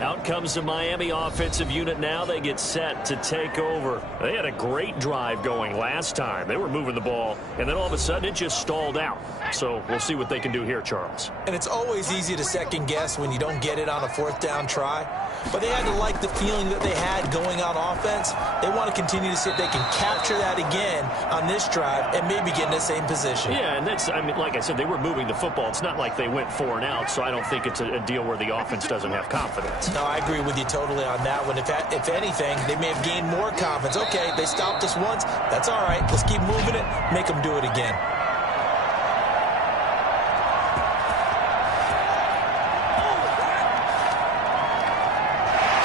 Out comes the Miami offensive unit now. They get set to take over. They had a great drive going last time. They were moving the ball, and then all of a sudden it just stalled out. So we'll see what they can do here, Charles. And it's always easy to second guess when you don't get it on a 4th down try. But they had to like the feeling that they had going on offense. They want to continue to see if they can capture that again on this drive and maybe get in the same position. Yeah, and that's, I mean, like I said, they were moving the football. It's not like they went 4 and out, so I don't think it's a deal where the offense doesn't have confidence. No, I agree with you totally on that one. If anything, they may have gained more confidence. Okay, they stopped us once. That's all right. Let's keep moving it. Make them do it again.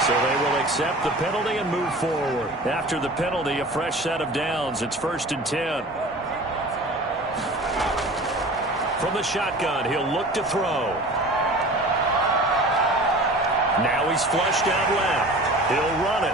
So they will accept the penalty and move forward. After the penalty, a fresh set of downs. It's 1st and 10. From the shotgun, he'll look to throw. Now he's flushed out left. He'll run it.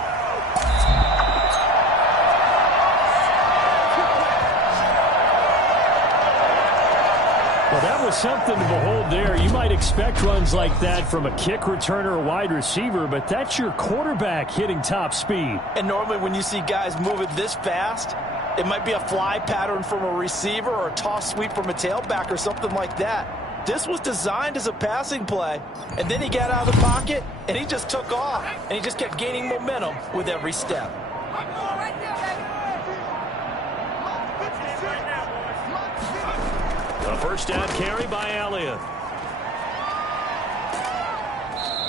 Well, that was something to behold there. You might expect runs like that from a kick returner or wide receiver, but that's your quarterback hitting top speed. And normally when you see guys moving this fast, it might be a fly pattern from a receiver or a toss sweep from a tailback or something like that. This was designed as a passing play, and then he got out of the pocket, and he just took off, and he just kept gaining momentum with every step. A first down carry by Elliott.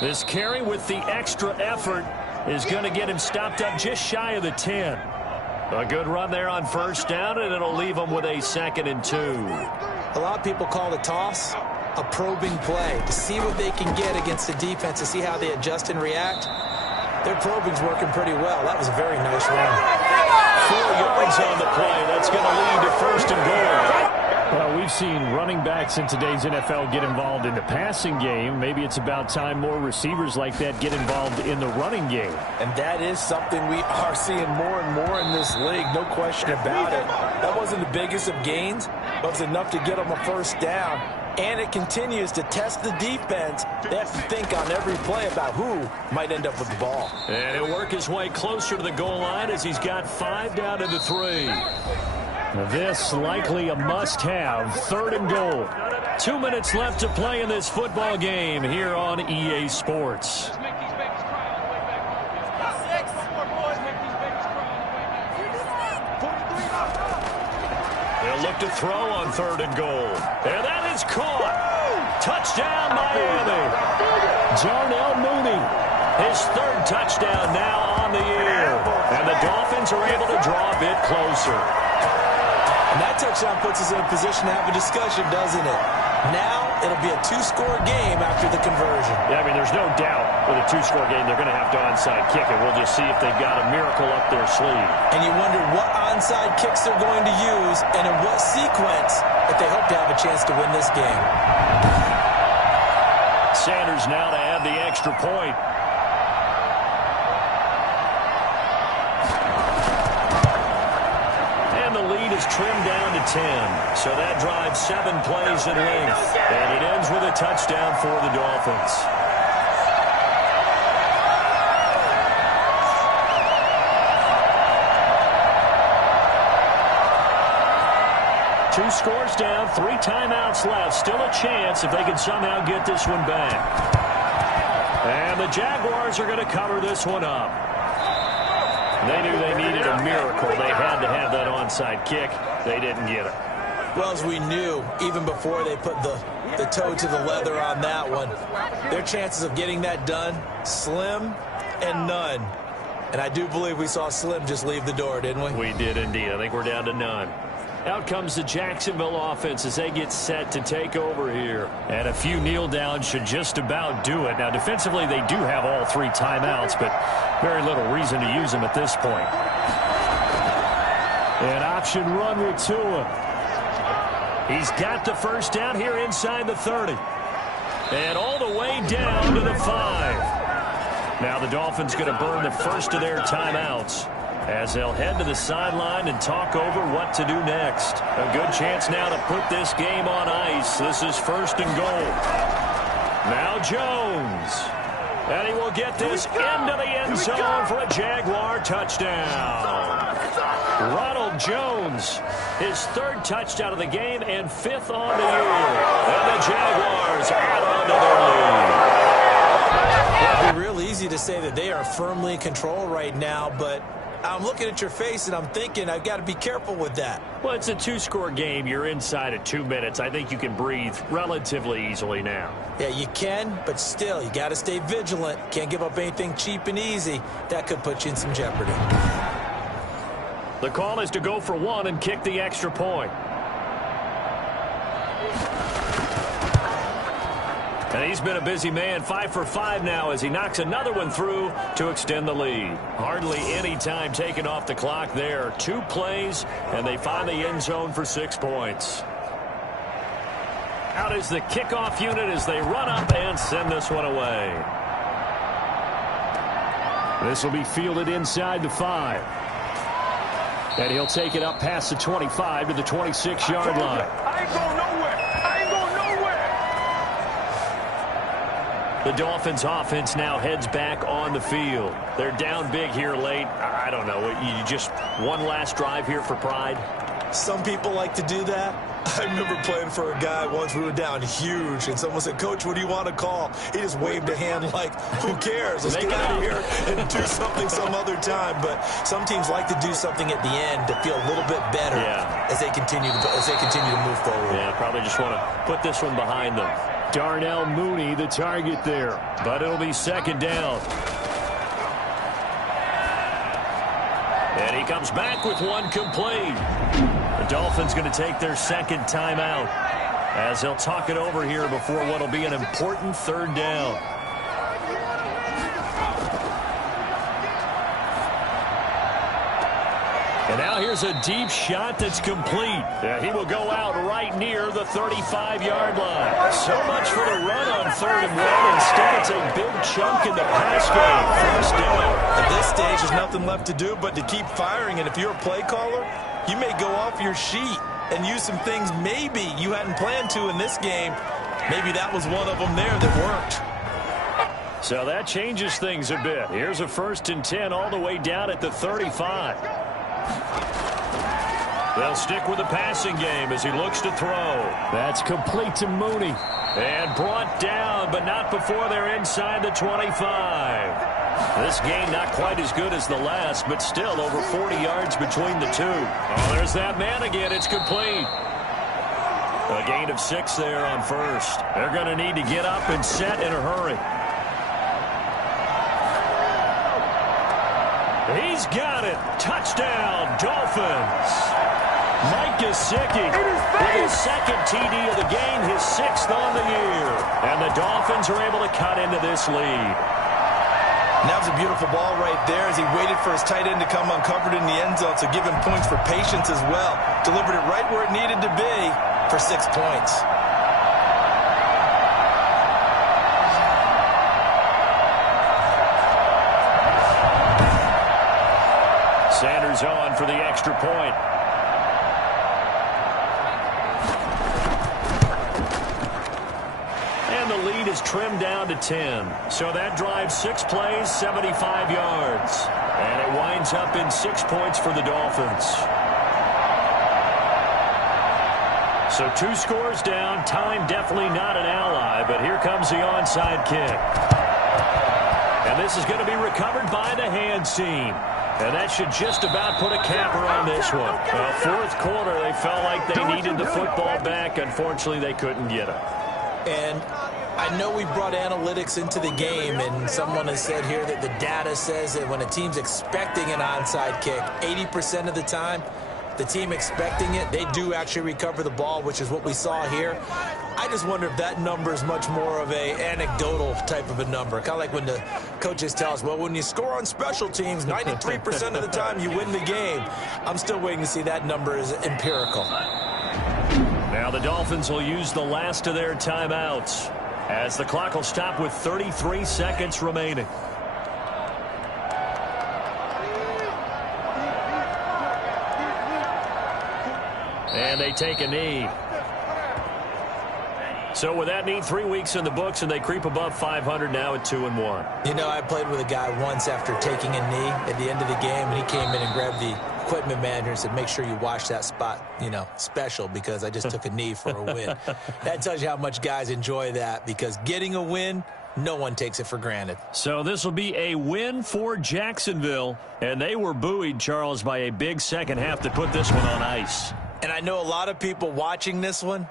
This carry with the extra effort is going to get him stopped up just shy of the 10. A good run there on first down, and it'll leave him with a 2nd and 2. A lot of people call the toss a probing play to see what they can get against the defense, to see how they adjust and react. Their probing's working pretty well. That was a very nice run. 4 yards on the play. That's going to lead to 1st and goal. Well, we've seen running backs in today's NFL get involved in the passing game. Maybe it's about time more receivers like that get involved in the running game. And that is something we are seeing more and more in this league, no question about it. That wasn't the biggest of gains, but it was enough to get them a first down. And it continues to test the defense. They have to think on every play about who might end up with the ball. And he'll work his way closer to the goal line as he's got 5 down to the 3. This likely a must-have. 3rd and goal. 2 minutes left to play in this football game here on EA Sports. They'll look to throw on 3rd and goal. And that is caught. Touchdown, Miami. Jarnell Mooney. His 3rd touchdown now on the year. And the Dolphins are able to draw a bit closer. And that touchdown puts us in a position to have a discussion, doesn't it? Now it'll be a 2-score game after the conversion. Yeah, I mean, there's no doubt with a 2-score game they're going to have to onside kick it. We'll just see if they've got a miracle up their sleeve. And you wonder what onside kicks they're going to use and in what sequence if they hope to have a chance to win this game. Sanders now to add the extra point. Is trimmed down to 10. So that drives 7 plays in length. And it ends with a touchdown for the Dolphins. Two scores down, 3 timeouts left. Still a chance if they can somehow get this one back. And the Jaguars are going to cover this one up. They knew they needed a miracle. They had to have that onside kick. They didn't get it. Well, as we knew, even before they put the toe to the leather on that one, their chances of getting that done, slim and none. And I do believe we saw Slim just leave the door, didn't we? We did indeed. I think we're down to none. Out comes the Jacksonville offense as they get set to take over here. And a few kneel downs should just about do it. Now, defensively, they do have all 3 timeouts, but very little reason to use them at this point. An option run with Tua. He's got the first down here inside the 30. And all the way down to the 5. Now the Dolphins going to burn the first of their timeouts as they'll head to the sideline and talk over what to do next. A good chance now to put this game on ice. This is 1st and goal. Now Jones. And he will get this into the end zone for a Jaguar touchdown. Ronald Jones, his 3rd touchdown of the game and 5th on the year. And the Jaguars add on to their lead. It'd be real easy to say that they are firmly in control right now, but I'm looking at your face and I'm thinking I've got to be careful with that. Well, it's a 2-score game. You're inside of 2 minutes. I think you can breathe relatively easily now. Yeah, you can, but still, you got to stay vigilant. Can't give up anything cheap and easy. That could put you in some jeopardy. The call is to go for 1 and kick the extra point. And he's been a busy man, 5 for 5 now as he knocks another one through to extend the lead. Hardly any time taken off the clock there. 2 plays, and they find the end zone for 6 points. Out is the kickoff unit as they run up and send this one away. This will be fielded inside the 5. And he'll take it up past the 25 to the 26-yard line. I ain't going nowhere. I ain't going nowhere. The Dolphins offense now heads back on the field. They're down big here late. I don't know. You just one last drive here for pride? Some people like to do that. I remember playing for a guy once. We were down huge, and someone said, "Coach, what do you want to call?" He just waved a hand like, "Who cares? Let's get out of here and do something some other time." But some teams like to do something at the end to feel a little bit better as they continue to move forward. Yeah, probably just want to put this one behind them. Darnell Mooney, the target there. But it'll be second down. And he comes back with one complete. The Dolphins going to take their second timeout as they'll talk it over here before what will be an important third down. And now here's a deep shot that's complete. Yeah, he will go out right near the 35-yard line. So much for the run on 3rd and 1. Instead, it's a big chunk in the pass game. First down. At this stage, there's nothing left to do but to keep firing. And if you're a play caller, you may go off your sheet and use some things maybe you hadn't planned to in this game. Maybe that was one of them there that worked. So that changes things a bit. Here's a 1st and 10 all the way down at the 35. They'll stick with the passing game as he looks to throw. That's complete to Mooney. And brought down, but not before they're inside the 25. This game not quite as good as the last, but still over 40 yards between the two. Oh, there's that man again. It's complete. A gain of 6 there on 1st. They're going to need to get up and set in a hurry. He's got it. Touchdown, Dolphins. Mike Gesicki with his second TD of the game, his 6th on the year. And the Dolphins are able to cut into this lead. And that was a beautiful ball right there as he waited for his tight end to come uncovered in the end zone, so give him points for patience as well. Delivered it right where it needed to be for 6 points. Sanders on for the extra point. And the lead is trimmed down to 10. So that drives 6 plays, 75 yards. And it winds up in 6 points for the Dolphins. So 2 scores down. Time definitely not an ally, but here comes the onside kick. And this is going to be recovered by the hands team. And that should just about put a capper on this one. 4th quarter, they felt like they needed the football back. Unfortunately, they couldn't get it. And I know we brought analytics into the game, and someone has said here that the data says that when a team's expecting an onside kick, 80% of the time, the team expecting it, they do actually recover the ball, which is what we saw here. I just wonder if that number is much more of a anecdotal type of a number. Kind of like when the coaches tell us, well, when you score on special teams, 93% of the time you win the game. I'm still waiting to see that number is empirical. Now the Dolphins will use the last of their timeouts as the clock will stop with 33 seconds remaining. And they take a knee. So with that knee, 3 weeks in the books, and they creep above 500 now at 2-1. You know, I played with a guy once after taking a knee at the end of the game, and he came in and grabbed the equipment manager and said, make sure you watch that spot, you know, special, because I just took a knee for a win. That tells you how much guys enjoy that, because getting a win, no one takes it for granted. So this will be a win for Jacksonville, and they were buoyed, Charles, by a big second half to put this one on ice. And I know a lot of people watching this one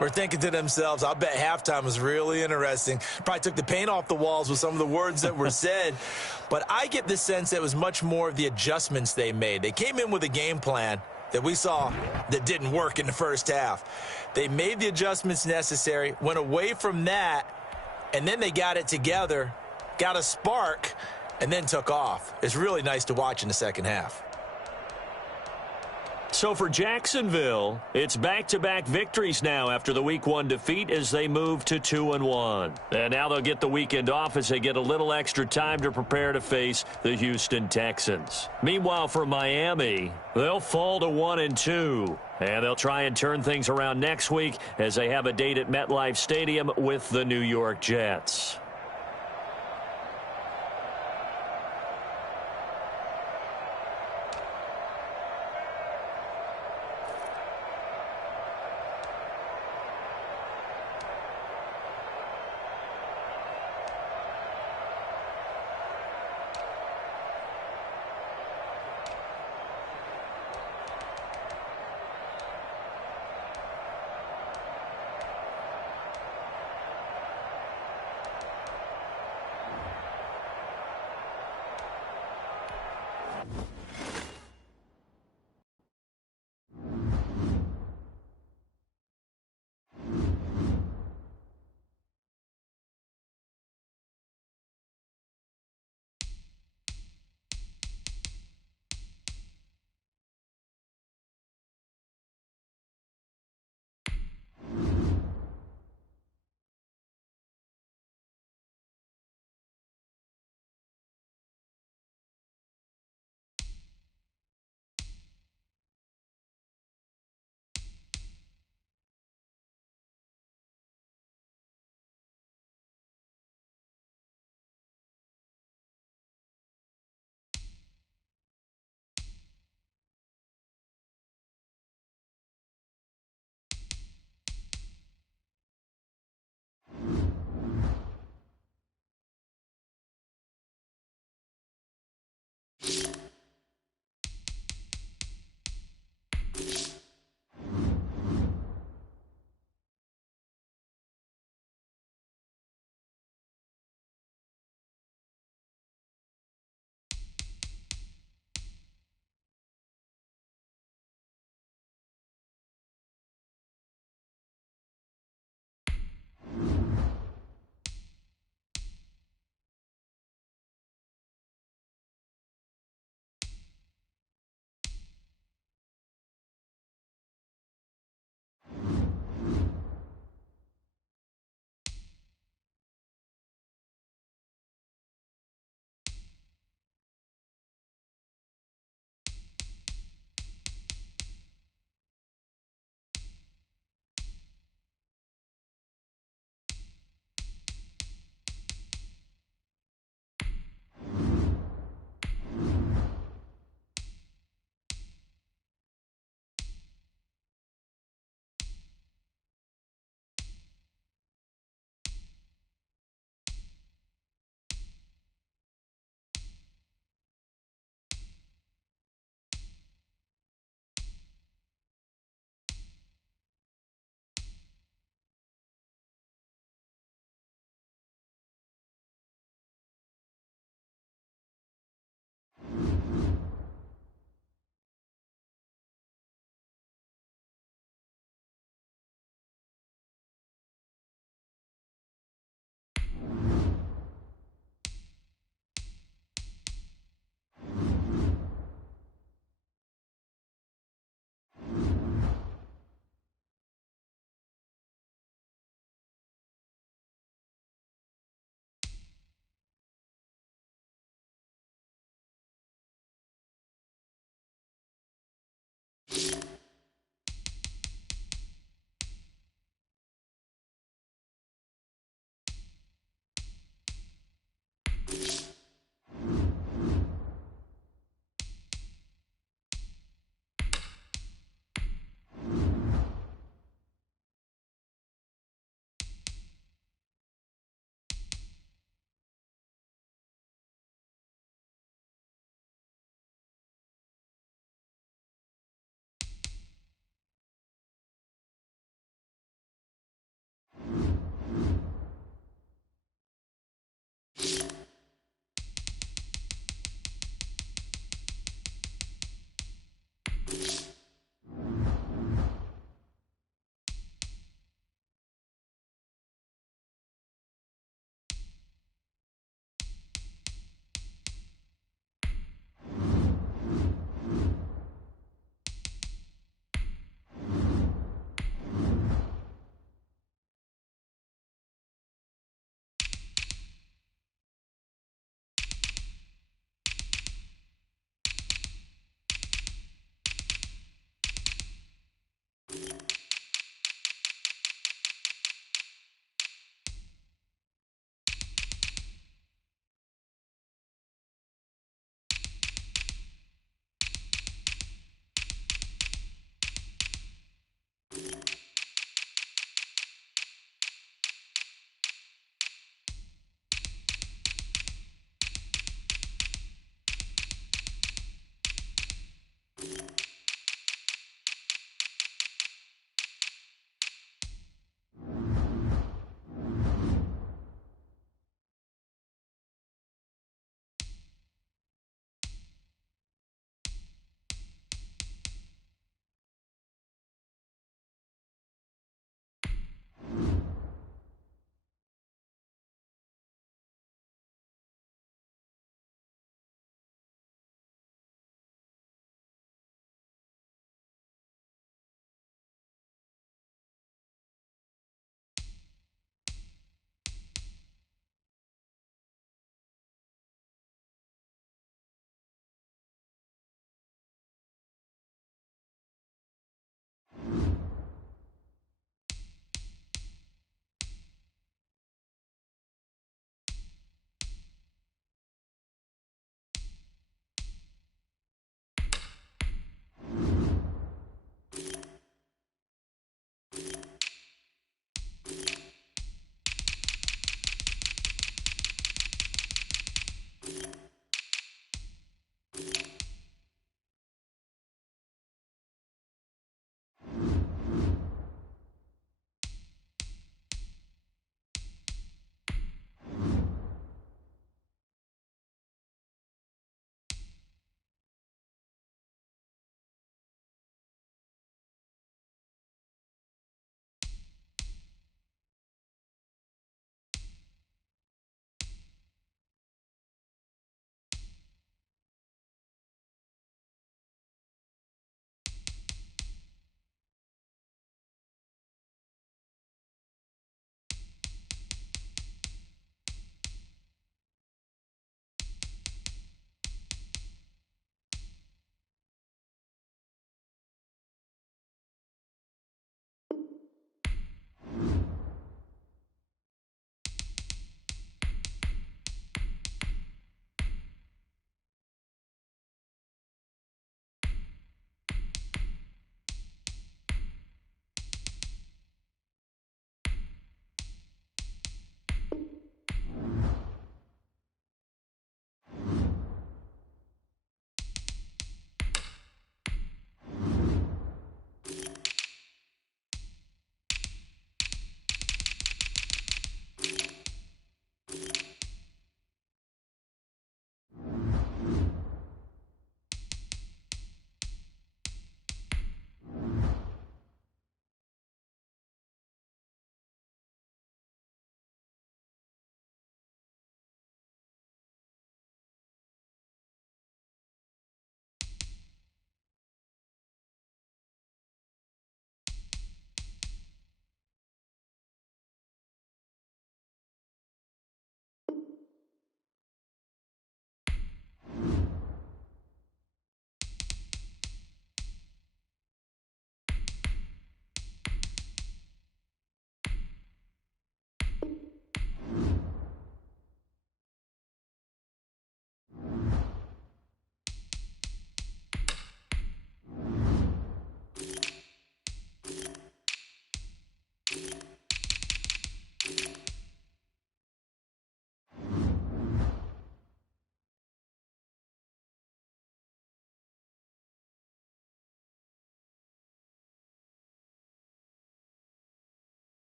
were thinking to themselves, I'll bet halftime was really interesting. Probably took the paint off the walls with some of the words that were said. But I get the sense that it was much more of the adjustments they made. They came in with a game plan that we saw that didn't work in the first half. They made the adjustments necessary, went away from that, and then they got it together, got a spark, and then took off. It's really nice to watch in the second half. So for Jacksonville, it's back-to-back victories now after the Week 1 defeat as they move to 2-1. And now they'll get the weekend off as they get a little extra time to prepare to face the Houston Texans. Meanwhile, for Miami, they'll fall to 1-2. And they'll try and turn things around next week as they have a date at MetLife Stadium with the New York Jets.